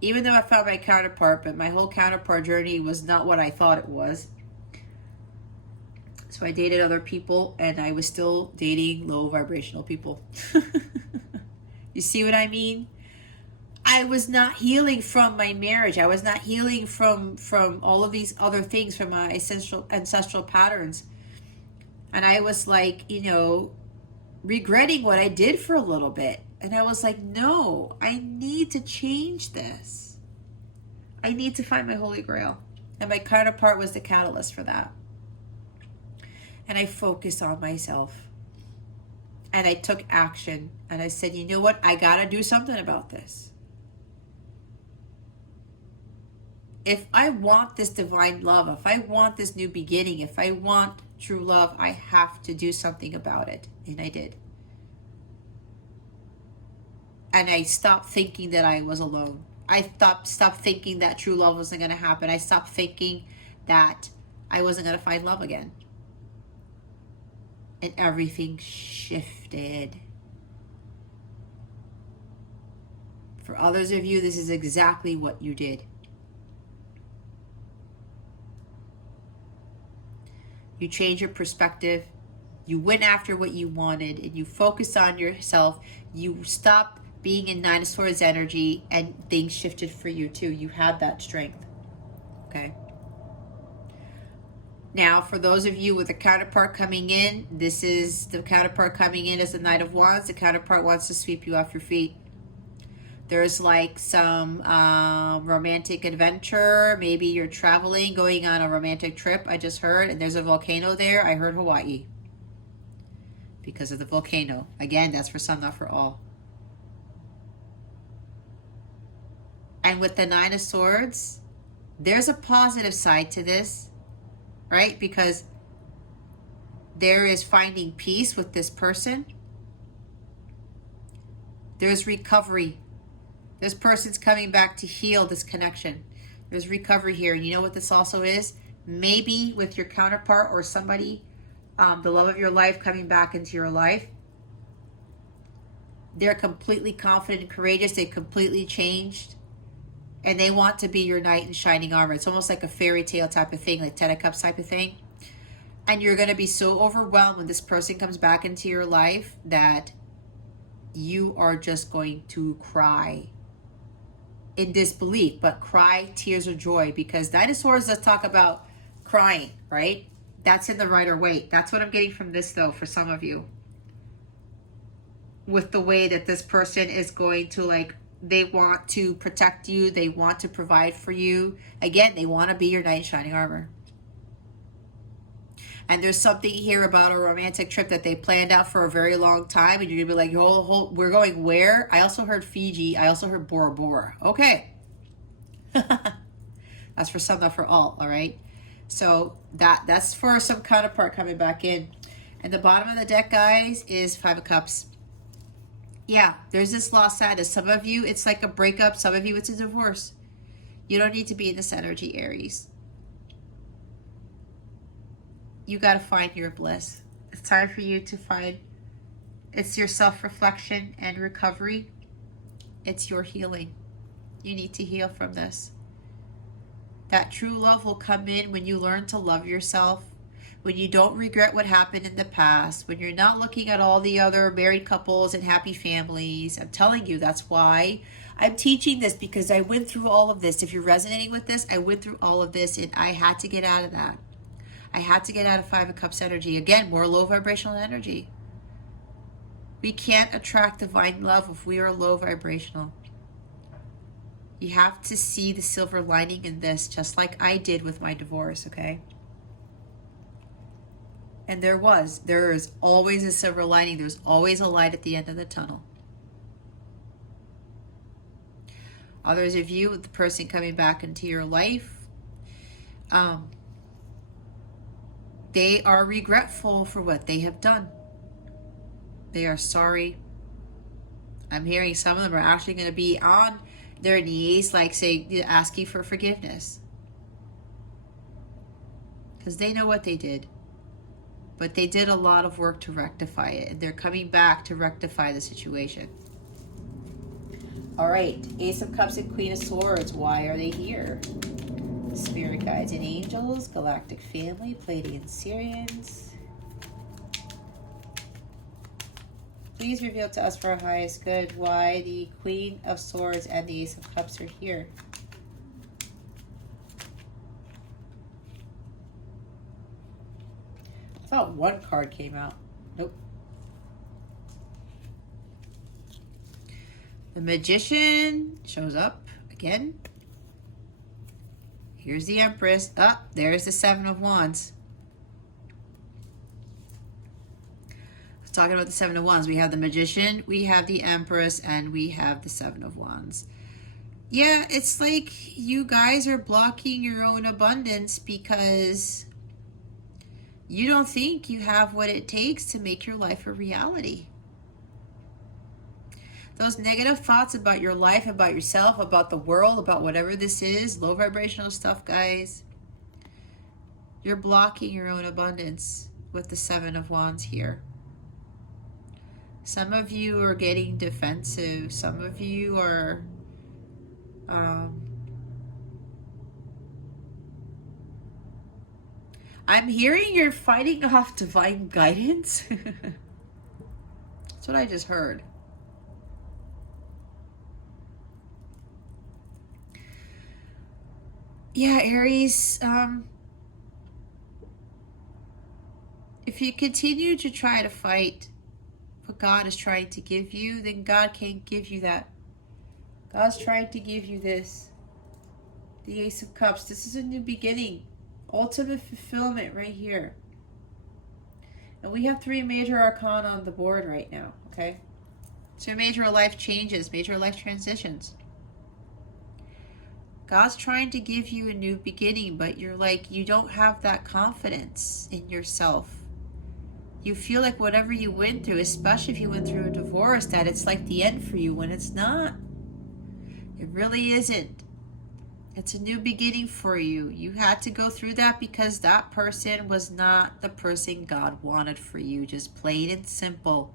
Even though I found my counterpart, but my whole counterpart journey was not what I thought it was. So I dated other people, and I was still dating low vibrational people. You see what I mean? I was not healing from my marriage. I was not healing from all of these other things, from my ancestral patterns. And I was like, regretting what I did for a little bit. And I was like, no, I need to change this. I need to find my holy grail. And my counterpart was the catalyst for that. And I focused on myself. And I took action. And I said, you know what? I got to do something about this. If I want this divine love, if I want this new beginning, if I want true love, I have to do something about it. And I did. And I stopped thinking that I was alone. I stopped thinking that true love wasn't going to happen. I stopped thinking that I wasn't going to find love again. And everything shifted. For others of you, this is exactly what you did. You changed your perspective. You went after what you wanted, and you focused on yourself. You stopped being in Nine of Swords energy, and things shifted for you too. You had that strength. Okay. Now, for those of you with a counterpart coming in, this is the counterpart coming in as the Knight of Wands. The counterpart wants to sweep you off your feet. There's like some romantic adventure. Maybe you're traveling, going on a romantic trip, I just heard. And there's a volcano there. I heard Hawaii. Because of the volcano. Again, that's for some, not for all. And with the Nine of Swords, there's a positive side to this, right? Because there is finding peace with this person. There's recovery. This person's coming back to heal this connection. There's recovery here. And you know what this also is? Maybe with your counterpart or somebody, the love of your life coming back into your life. They're completely confident and courageous. They've completely changed. And they want to be your knight in shining armor. It's almost like a fairy tale type of thing, like Ten of Cups type of thing. And you're going to be so overwhelmed when this person comes back into your life that you are just going to cry in disbelief, but cry tears of joy, because Nine of Swords does talk about crying, right? That's in the Rider-Waite. That's what I'm getting from this, though, for some of you. With the way that this person is going to, like, they want to protect you. They want to provide for you. Again, they want to be your knight in shining armor. And there's something here about a romantic trip that they planned out for a very long time. And you're going to be like, we're going where? I also heard Fiji. I also heard Bora Bora. Okay. That's for some, not for all right? So that's for some counterpart coming back in. And the bottom of the deck, guys, is Five of Cups. Yeah, there's this lost sadness. Some of you, it's like a breakup. Some of you, it's a divorce. You don't need to be in this energy, Aries. You got to find your bliss. It's time for you to find, it's your self-reflection and recovery. It's your healing. You need to heal from this. That true love will come in when you learn to love yourself, when you don't regret what happened in the past, when you're not looking at all the other married couples and happy families. I'm telling you, that's why I'm teaching this, because I went through all of this. If you're resonating with this, I went through all of this, and I had to get out of that. I had to get out of Five of Cups energy. Again, more low vibrational energy. We can't attract divine love if we are low vibrational. You have to see the silver lining in this, just like I did with my divorce, okay? And there is always a silver lining. There's always a light at the end of the tunnel. Others of you, with the person coming back into your life, they are regretful for what they have done. They are sorry. I'm hearing some of them are actually going to be on their knees, like saying, asking for forgiveness. Because they know what they did. But they did a lot of work to rectify it. And they're coming back to rectify the situation. All right. Ace of Cups and Queen of Swords. Why are they here? Spirit guides and angels. Galactic family. Pleiadian Syrians. Please reveal to us for our highest good why the Queen of Swords and the Ace of Cups are here. I thought one card came out. Nope. The Magician shows up again. Here's the Empress. Oh, there's the Seven of Wands. Talking about the Seven of Wands, we have the Magician, we have the Empress, and we have the Seven of Wands. Yeah, it's like you guys are blocking your own abundance because you don't think you have what it takes to make your life a reality. Those negative thoughts about your life, about yourself, about the world, about whatever this is, low vibrational stuff, guys, you're blocking your own abundance with the Seven of Wands here. Some of you are getting defensive. Some of you are I'm hearing you're fighting off divine guidance. That's what I just heard. Yeah, Aries, if you continue to try to fight what God is trying to give you, then God can't give you that. God's trying to give you this. The Ace of Cups. This is a new beginning. Ultimate fulfillment right here. And we have 3 major arcana on the board right now, okay? So major life changes, major life transitions. God's trying to give you a new beginning, but you're like, you don't have that confidence in yourself. You feel like whatever you went through, especially if you went through a divorce, that it's like the end for you when it's not. It really isn't. It's a new beginning for you. You had to go through that because that person was not the person God wanted for you. Just plain and simple.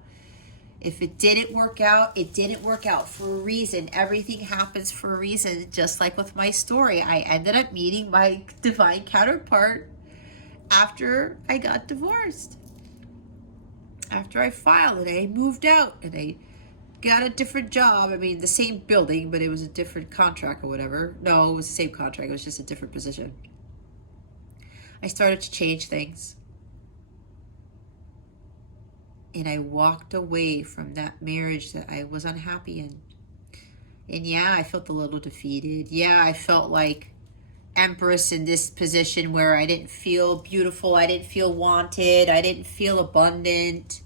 If it didn't work out, it didn't work out for a reason. Everything happens for a reason. Just like with my story, I ended up meeting my divine counterpart after I got divorced. After I filed and I moved out and I got a different job. I mean, the same building, but it was a different contract or whatever. No, it was the same contract. It was just a different position. I started to change things. And I walked away from that marriage that I was unhappy in. And yeah, I felt a little defeated. Yeah, I felt like Empress in this position where I didn't feel beautiful. I didn't feel wanted. I didn't feel abundant.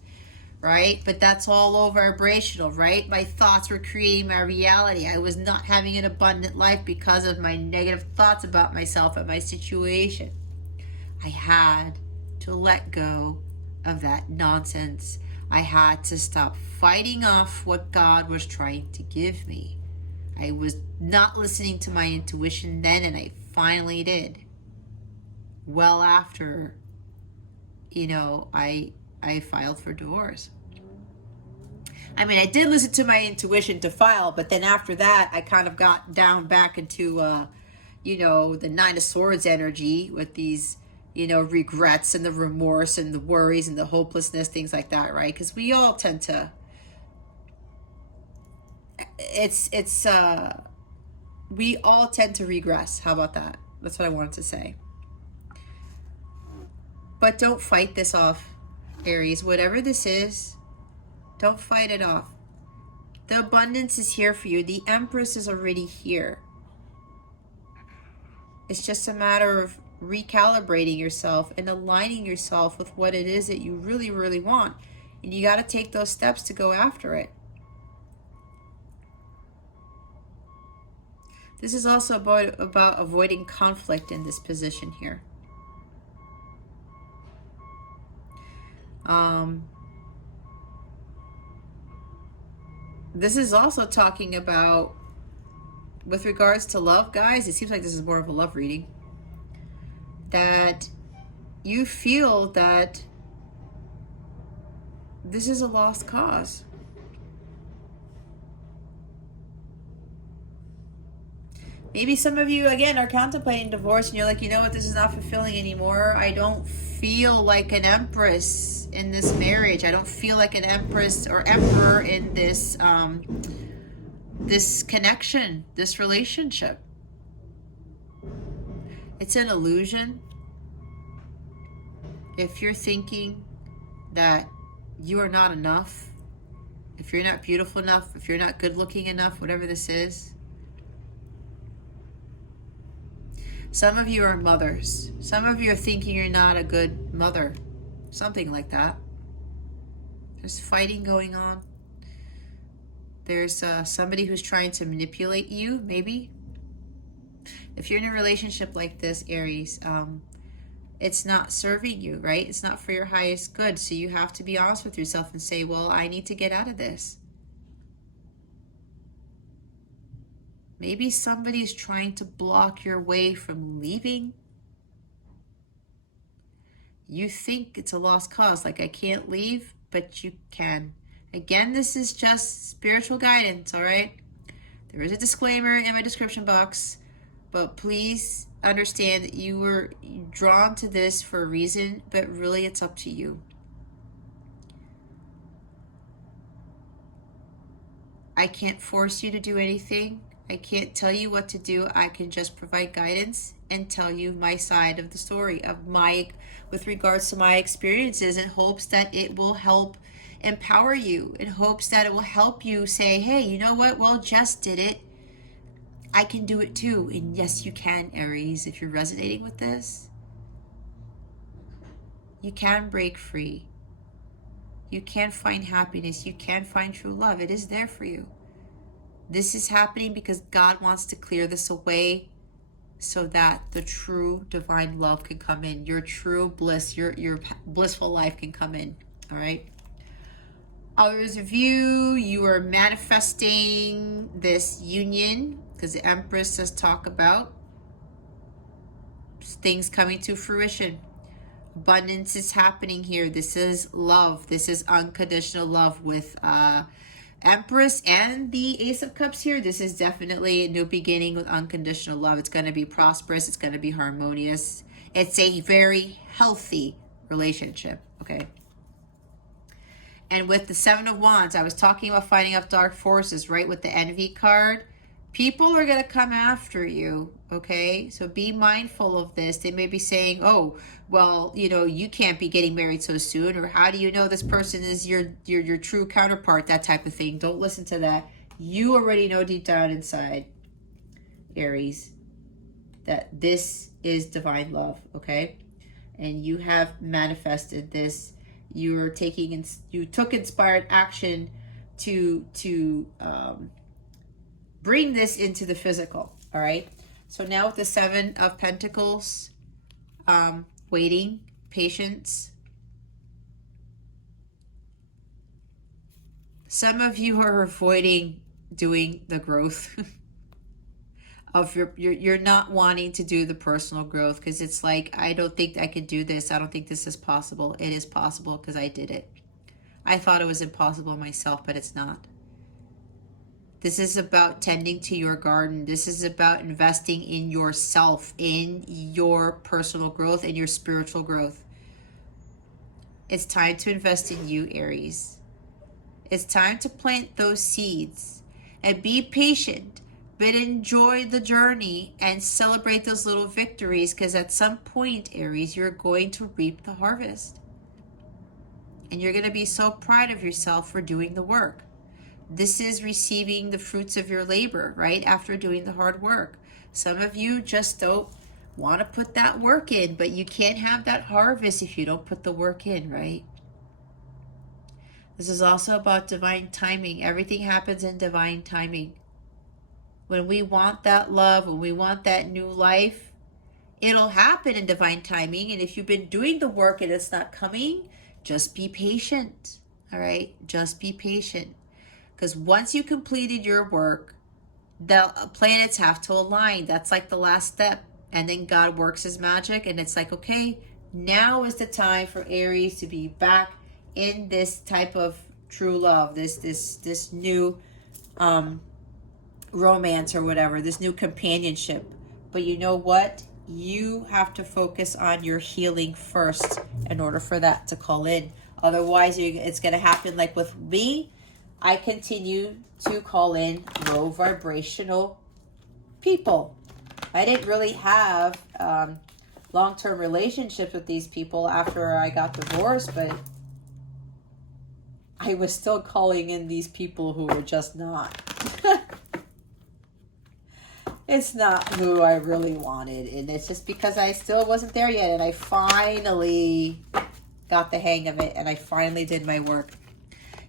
Right? But that's all low vibrational, right? My thoughts were creating my reality. I was not having an abundant life because of my negative thoughts about myself and my situation. I had to let go of that nonsense. I had to stop fighting off what God was trying to give me. I was not listening to my intuition then, and I finally did. Well after, I filed for divorce. I mean, I did listen to my intuition to file, but then after that, I kind of got down back into, the Nine of Swords energy with these, regrets and the remorse and the worries and the hopelessness, things like that, right? Because we all tend to, we all tend to regress. How about that? That's what I wanted to say. But don't fight this off, Aries. Whatever this is, don't fight it off. The abundance is here for you. The Empress is already here. It's just a matter of recalibrating yourself and aligning yourself with what it is that you really, really want. And you got to take those steps to go after it. This is also about avoiding conflict in this position here. This is also talking about with regards to love, guys, it seems like this is more of a love reading, that you feel that this is a lost cause. Maybe some of you, again, are contemplating divorce and you're like, you know what, this is not fulfilling anymore. I don't feel like an empress in this marriage. I don't feel like an empress or emperor in this this connection, this relationship. It's an illusion. If you're thinking that you are not enough, if you're not beautiful enough, if you're not good looking enough, whatever this is. Some of you are mothers. Some of you are thinking you're not a good mother. Something like that. There's fighting going on. There's somebody who's trying to manipulate you, maybe. If you're in a relationship like this, Aries, it's not serving you, right? It's not for your highest good. So you have to be honest with yourself and say, well, I need to get out of this. Maybe somebody's trying to block your way from leaving. You think it's a lost cause, like I can't leave, but you can. Again, this is just spiritual guidance, all right? There is a disclaimer in my description box, but please understand that you were drawn to this for a reason, but really it's up to you. I can't force you to do anything. I can't tell you what to do. I can just provide guidance and tell you my side of the story of with regards to my experiences, in hopes that it will help empower you, in hopes that it will help you say, hey, you know what? Well, Jess did it. I can do it too. And yes, you can, Aries, if you're resonating with this. You can break free. You can find happiness. You can find true love. It is there for you. This is happening because God wants to clear this away so that the true divine love can come in. Your true bliss, your blissful life can come in. All right. Others of you, you are manifesting this union because the Empress does talk about things coming to fruition. Abundance is happening here. This is love. This is unconditional love with Empress and the Ace of Cups here. This is definitely a new beginning with unconditional love. It's going to be prosperous. It's going to be harmonious. It's a very healthy relationship, okay? And with the Seven of Wands, I was talking about fighting off dark forces, right? With the Envy card. People are going to come after you, okay? So be mindful of this. They may be saying, oh, well, you know, you can't be getting married so soon, or how do you know this person is your true counterpart, that type of thing. Don't listen to that. You already know deep down inside, Aries, that this is divine love, okay? And you have manifested this. You took inspired action to bring this into the physical, all right? So now with the Seven of Pentacles, waiting, patience. Some of you are avoiding doing the growth of you're not wanting to do the personal growth because it's like, I don't think I could do this. I don't think this is possible. It is possible because I did it. I thought it was impossible myself, but it's not. This is about tending to your garden. This is about investing in yourself, in your personal growth and your spiritual growth. It's time to invest in you, Aries. It's time to plant those seeds and be patient, but enjoy the journey and celebrate those little victories, because at some point, Aries, you're going to reap the harvest. And you're going to be so proud of yourself for doing the work. This is receiving the fruits of your labor, right? After doing the hard work. Some of you just don't want to put that work in, but you can't have that harvest if you don't put the work in, right? This is also about divine timing. Everything happens in divine timing. When we want that love, when we want that new life, it'll happen in divine timing. And if you've been doing the work and it's not coming, just be patient, all right? Just be patient. Because once you completed your work, The planets have to align. That's like the last step. And then God works his magic, and it's like, okay, now is the time for Aries to be back in this type of true love, this new romance or whatever, this new companionship. But you know what? You have to focus on your healing first in order for that to call in. Otherwise, it's going to happen like with me. I continue to call in low vibrational people. I didn't really have long-term relationships with these people after I got divorced, but I was still calling in these people who were just not. It's not who I really wanted, and it's just because I still wasn't there yet, and I finally got the hang of it, and I finally did my work.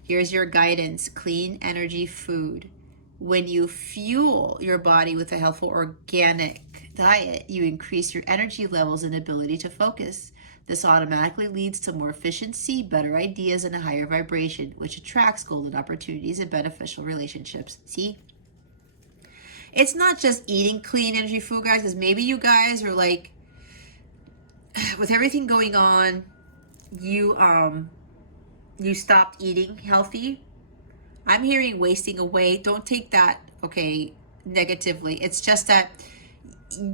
Here's your guidance: clean energy food. When you fuel your body with a healthful organic diet, you increase your energy levels and ability to focus. This automatically leads to more efficiency, better ideas, and a higher vibration, which attracts golden opportunities and beneficial relationships. See? It's not just eating clean energy food, guys, because maybe you guys are like, with everything going on, you stopped eating healthy. I'm hearing wasting away. Don't take that, okay, negatively. It's just that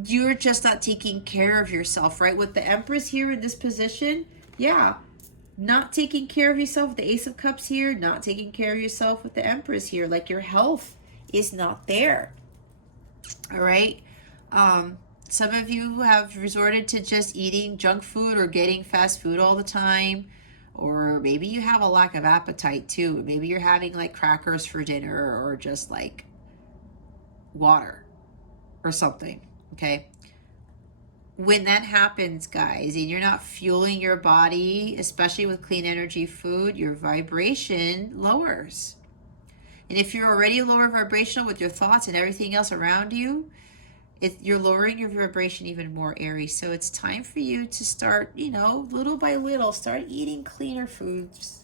you're just not taking care of yourself, right? With the Empress here in this position, yeah, not taking care of yourself with the Ace of Cups here, not taking care of yourself with the Empress here. Like, your health is not there. All right. Some of you have resorted to just eating junk food or getting fast food all the time, or maybe you have a lack of appetite too. Maybe you're having like crackers for dinner or just like water or something. Okay. When that happens, guys, and you're not fueling your body, especially with clean energy food, your vibration lowers. And if you're already lower vibrational with your thoughts and everything else around you, you're lowering your vibration even more, Aries. So it's time for you to start, little by little, start eating cleaner foods.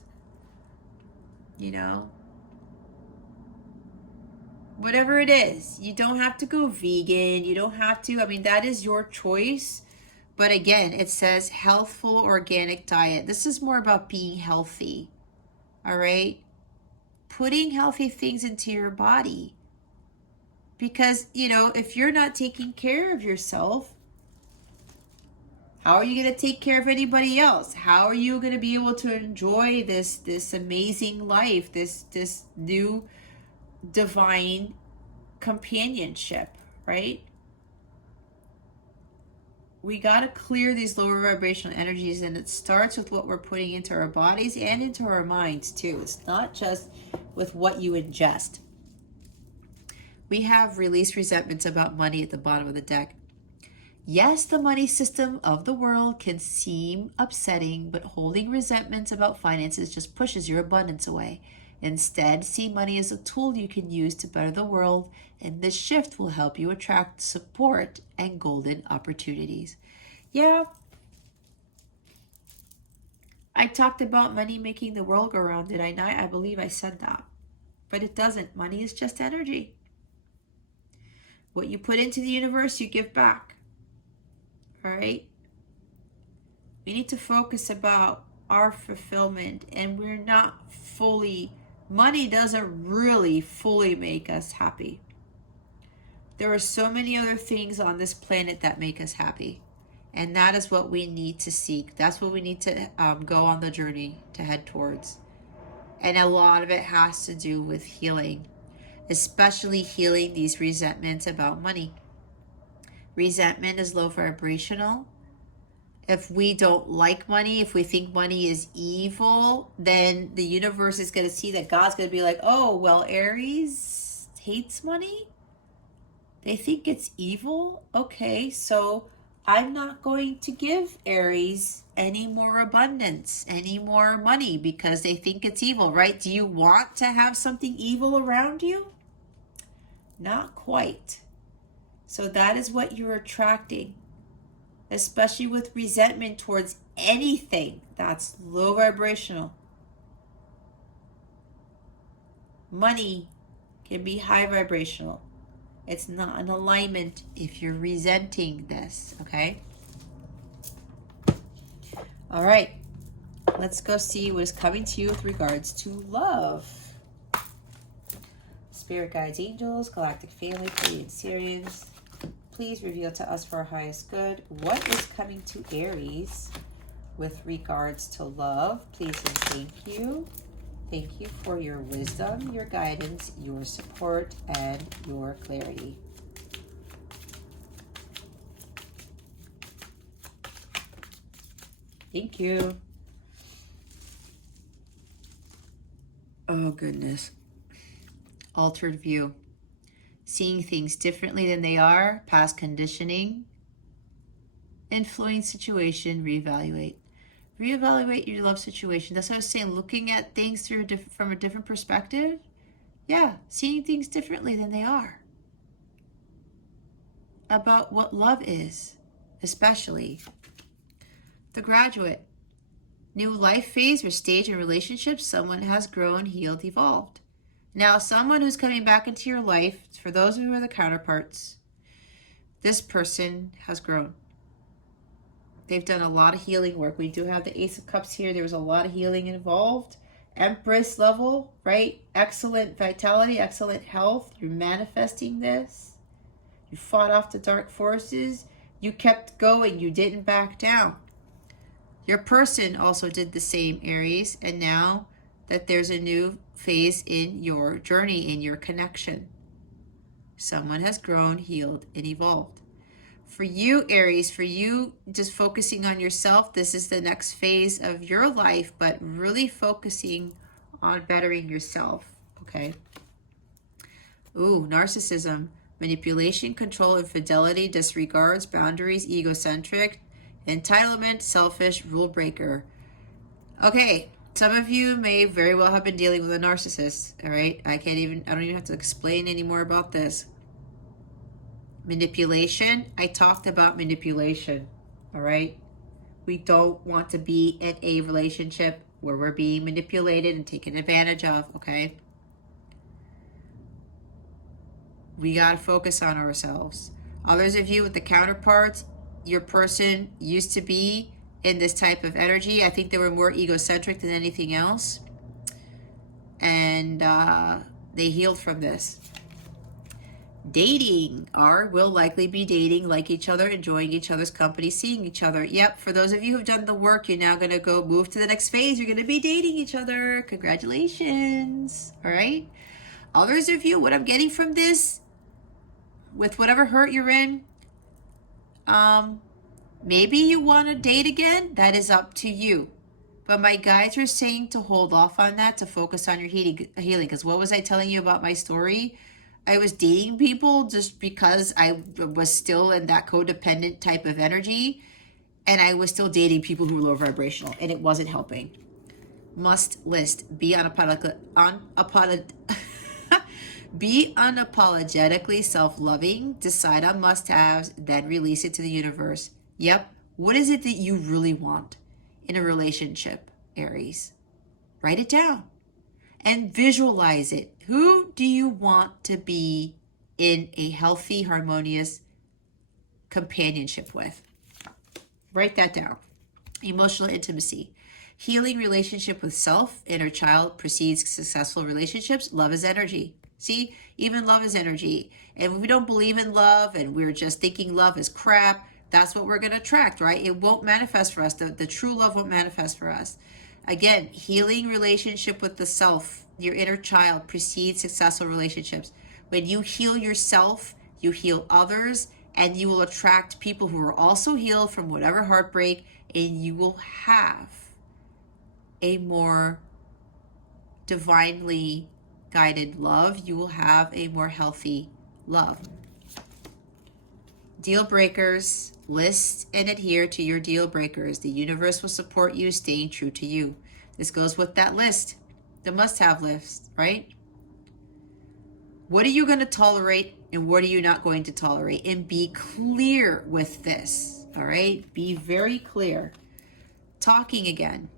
Whatever it is. You don't have to go vegan. You don't have to. I mean, that is your choice. But again, it says healthful organic diet. This is more about being healthy. All right? Putting healthy things into your body. Because, if you're not taking care of yourself, how are you going to take care of anybody else? How are you going to be able to enjoy this amazing life, this new divine companionship, right? We got to clear these lower vibrational energies, and it starts with what we're putting into our bodies and into our minds too. It's not just with what you ingest. We have released resentments about money at the bottom of the deck. Yes, the money system of the world can seem upsetting, but holding resentments about finances just pushes your abundance away. Instead, see money as a tool you can use to better the world, and this shift will help you attract support and golden opportunities. Yeah, I talked about money making the world go round, did I not? I believe I said that. But it doesn't. Money is just energy. What you put into the universe, you give back. All right? We need to focus about our fulfillment, and we're not fully, money doesn't really fully make us happy. There are so many other things on this planet that make us happy, and that is what we need to seek. That's what we need to go on the journey to head towards. And a lot of it has to do with healing, especially healing these resentments about money. Resentment is low vibrational. If we don't like money, if we think money is evil, then the universe is going to see that God's going to be like, oh, well, Aries hates money? They think it's evil? Okay, so I'm not going to give Aries any more abundance, any more money, because they think it's evil, right? Do you want to have something evil around you? Not quite. So that is what you're attracting, especially with resentment towards anything that's low vibrational. Money can be high vibrational. It's not an alignment if you're resenting this, okay? All right, let's go see what is coming to you with regards to love. Spirit guides, angels, galactic family, Pleiadian series, please reveal to us for our highest good what is coming to Aries with regards to love. Please and thank you. Thank you for your wisdom, your guidance, your support, and your clarity. Thank you. Oh, goodness. Altered view. Seeing things differently than they are, past conditioning, influence situation, reevaluate. Reevaluate your love situation. That's what I was saying, looking at things through from a different perspective. Yeah, seeing things differently than they are. About what love is, especially. The graduate. New life phase or stage in relationships, someone has grown, healed, evolved. Now, someone who's coming back into your life, for those who are the counterparts, this person has grown. They've done a lot of healing work. We do have the Ace of Cups here. There was a lot of healing involved. Empress level, right? Excellent vitality, excellent health. You're manifesting this. You fought off the dark forces. You kept going. You didn't back down. Your person also did the same, Aries. And now that there's a new phase in your journey, in your connection, someone has grown, healed, and evolved. For you, Aries, for you just focusing on yourself, this is the next phase of your life, but really focusing on bettering yourself, okay? Ooh, narcissism, manipulation, control, infidelity, disregards, boundaries, egocentric, entitlement, selfish, rule breaker. Okay, some of you may very well have been dealing with a narcissist, all right? I don't even have to explain any more about this. Manipulation, I talked about manipulation, all right? We don't want to be in a relationship where we're being manipulated and taken advantage of, okay? We got to focus on ourselves. Others of you with the counterparts, your person used to be in this type of energy. I think they were more egocentric than anything else. And they healed from this. Dating, will likely be dating, like each other, enjoying each other's company, seeing each other. Yep, for those of you who've done the work, you're now going to go move to the next phase. You're going to be dating each other. Congratulations. All right. Others of you, what I'm getting from this, with whatever hurt you're in, maybe you want to date again. That is up to you. But my guides are saying to hold off on that, to focus on your healing. Because what was I telling you about my story? I was dating people just because I was still in that codependent type of energy. And I was still dating people who were low vibrational. And it wasn't helping. Must list. Be unapologetically self-loving. Decide on must-haves. Then release it to the universe. Yep. What is it that you really want in a relationship, Aries? Write it down and visualize it. Who do you want to be in a healthy, harmonious companionship with? Write that down. Emotional intimacy. Healing relationship with self, inner child precedes successful relationships. Love is energy. See, even love is energy. And if we don't believe in love and we're just thinking love is crap, that's what we're going to attract, right? It won't manifest for us. The true love won't manifest for us. Again, healing relationship with the self, your inner child, precedes successful relationships. When you heal yourself, you heal others, and you will attract people who are also healed from whatever heartbreak, and you will have a more divinely guided love. You will have a more healthy love. Deal breakers. List and adhere to your deal breakers. The universe will support you staying true to you. This goes with that list, the must-have list, right? What are you going to tolerate and what are you not going to tolerate? And be clear with this, all right? Be very clear. Talking again,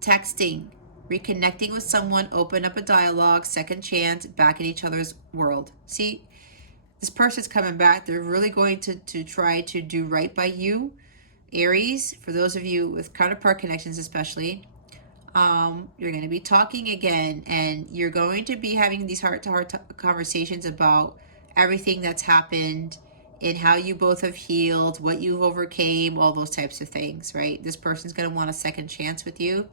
texting, reconnecting with someone, open up a dialogue, second chance, back in each other's world. See, This person's coming back. They're really going to try to do right by you, Aries. For those of you with counterpart connections especially, you're going to be talking again, and you're going to be having these heart-to-heart conversations about everything that's happened and how you both have healed, what you've overcame, all those types of things, right? This person's going to want a second chance with you.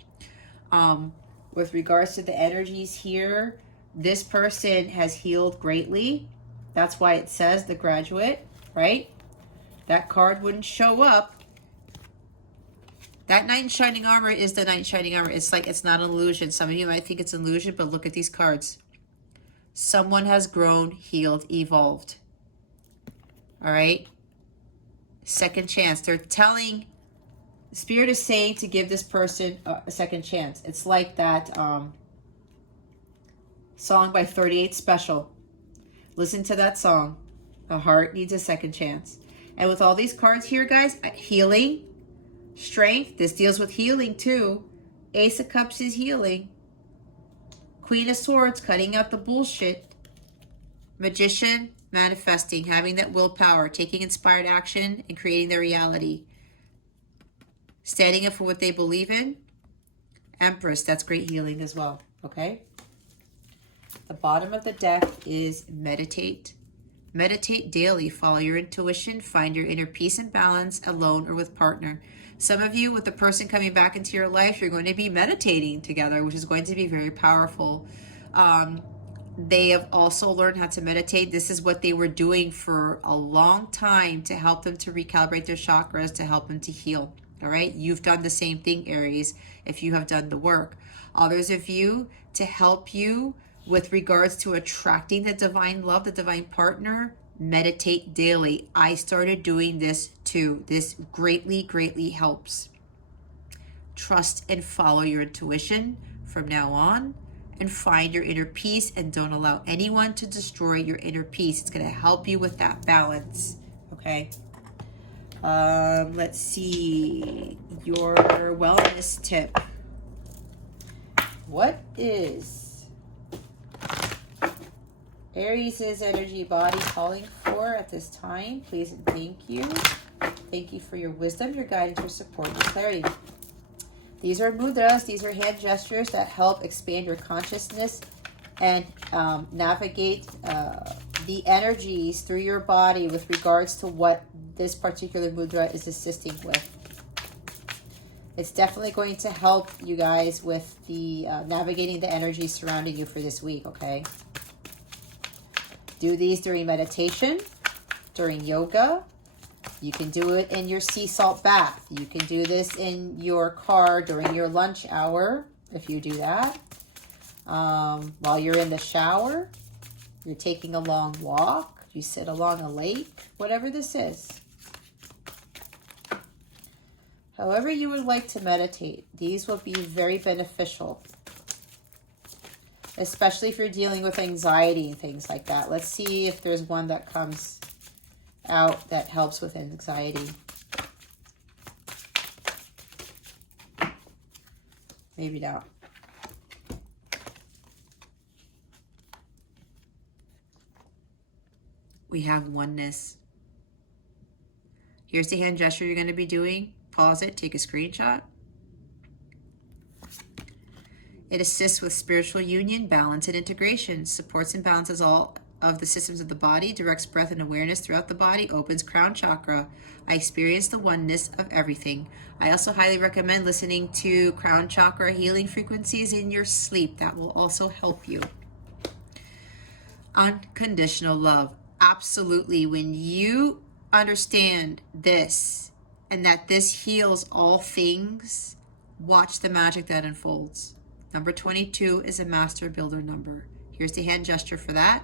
With regards to the energies here, this person has healed greatly. That's why it says the Graduate, right? That card wouldn't show up. That Knight in Shining Armor is the Knight in Shining Armor. It's like, it's not an illusion. Some of you might think it's an illusion, but look at these cards. Someone has grown, healed, evolved. All right? Second chance. They're telling, Spirit is saying to give this person a second chance. It's like that song by 38 Special. Listen to that song. The heart needs a second chance. And with all these cards here, guys, healing, strength. This deals with healing too. Ace of Cups is healing. Queen of Swords, cutting out the bullshit. Magician, manifesting, having that willpower, taking inspired action and creating their reality. Standing up for what they believe in. Empress, that's great healing as well, okay? The bottom of the deck is meditate. Meditate daily. Follow your intuition. Find your inner peace and balance, alone or with partner. Some of you, with the person coming back into your life, you're going to be meditating together, which is going to be very powerful. They have also learned how to meditate. This is what they were doing for a long time to help them to recalibrate their chakras, to help them to heal. All right? You've done the same thing, Aries, if you have done the work. Others of you, to help you with regards to attracting the divine love, the divine partner, meditate daily. I started doing this too. This greatly, greatly helps. Trust and follow your intuition from now on, and find your inner peace, and don't allow anyone to destroy your inner peace. It's going to help you with that balance. Okay. Let's see your wellness tip. What is Aries' energy body calling for at this time? Please and thank you. Thank you for your wisdom, your guidance, your support, your clarity. These are mudras. These are hand gestures that help expand your consciousness and navigate the energies through your body with regards to what this particular mudra is assisting with. It's definitely going to help you guys with the navigating the energies surrounding you for this week, okay? Do these during meditation, during yoga. You can do it in your sea salt bath. You can do this in your car during your lunch hour, if you do that. While you're in the shower, you're taking a long walk, you sit along a lake, whatever this is. However you would like to meditate, these will be very beneficial, especially if you're dealing with anxiety and things like that. Let's see if there's one that comes out that helps with anxiety. Maybe not. We have oneness. Here's the hand gesture you're going to be doing. Pause it, take a screenshot. It assists with spiritual union, balance, and integration, supports and balances all of the systems of the body, directs breath and awareness throughout the body, opens crown chakra. I experience the oneness of everything. I also highly recommend listening to crown chakra healing frequencies in your sleep. That will also help you. Unconditional love. Absolutely. When you understand this and that this heals all things, watch the magic that unfolds. Number 22 is a master builder number. Here's the hand gesture for that.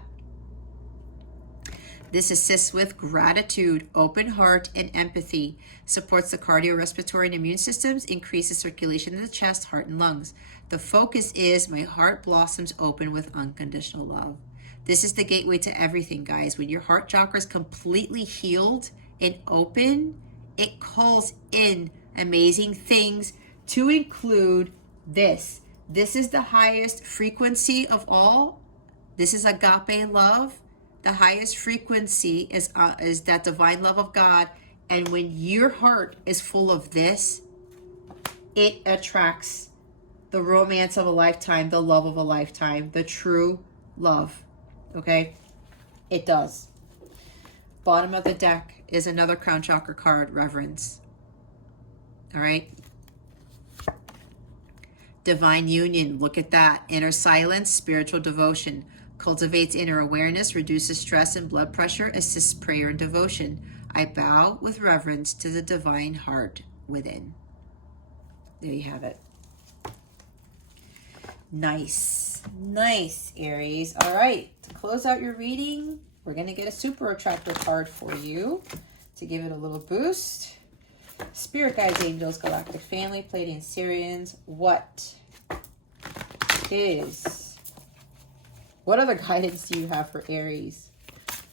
This assists with gratitude, open heart, and empathy, supports the cardiorespiratory and immune systems, increases circulation in the chest, heart, and lungs. The focus is my heart blossoms open with unconditional love. This is the gateway to everything, guys. When your heart chakra is completely healed and open, it calls in amazing things, to include this. This is the highest frequency of all. This is agape love. The highest frequency is that divine love of God. And when your heart is full of this, it attracts the romance of a lifetime, the love of a lifetime, the true love. Okay? It does. Bottom of the deck is another crown chakra card, reverence. All right? Divine union, look at that. Inner silence, spiritual devotion. Cultivates inner awareness, reduces stress and blood pressure, assists prayer and devotion. I bow with reverence to the divine heart within. There you have it. Nice. Nice, Aries. All right, to close out your reading, we're going to get a super attractor card for you to give it a little boost. Spirit guides, angels, galactic family, Pleiadian Syrians. What other guidance do you have for Aries?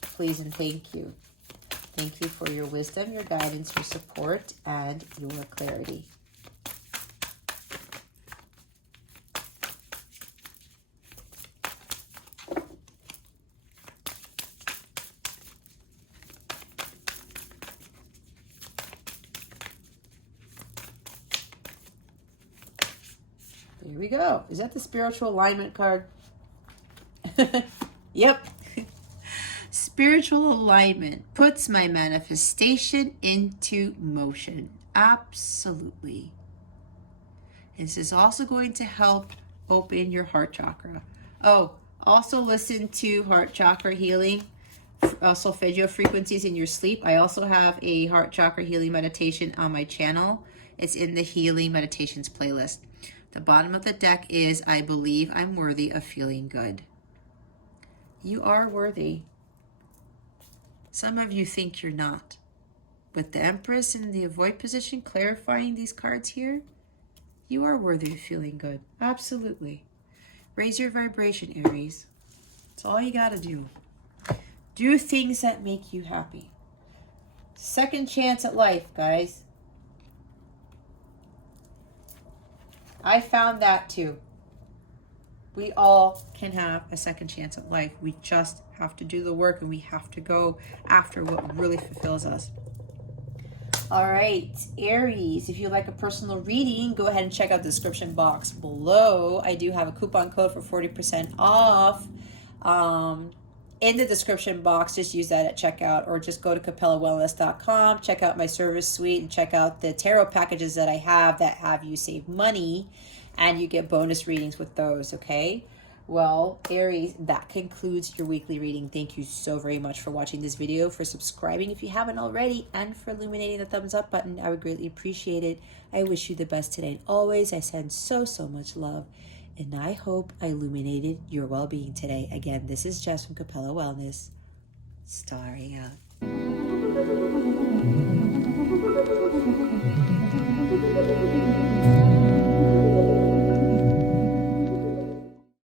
Please and thank you. Thank you for your wisdom, your guidance, your support, and your clarity. There we go. Is that the spiritual alignment card? Yep. Spiritual alignment puts my manifestation into motion. Absolutely. This is also going to help open your heart chakra. Oh, also listen to heart chakra healing, solfeggio frequencies in your sleep. I also have a heart chakra healing meditation on my channel. It's in the healing meditations playlist. The bottom of the deck is, I believe I'm worthy of feeling good. You are worthy. Some of you think you're not. With the Empress in the avoid position clarifying these cards here, you are worthy of feeling good. Absolutely. Raise your vibration, Aries. That's all you got to do. Do things that make you happy. Second chance at life, guys. I found that too. We all can have a second chance at life. We just have to do the work, and we have to go after what really fulfills us. All right, Aries, if you'd like a personal reading, go ahead and check out the description box below. I do have a coupon code for 40% off. In the description box, just use that at checkout, or just go to capellawellness.com, check out my service suite, and check out the tarot packages that I have that have you save money, and you get bonus readings with those, okay? Well, Aries, that concludes your weekly reading. Thank you so very much for watching this video, for subscribing if you haven't already, and for illuminating the thumbs up button. I would greatly appreciate it. I wish you the best today and always. I send so much love, and I hope I illuminated your well-being today. Again, this is Jess from Capella Wellness. Starry out.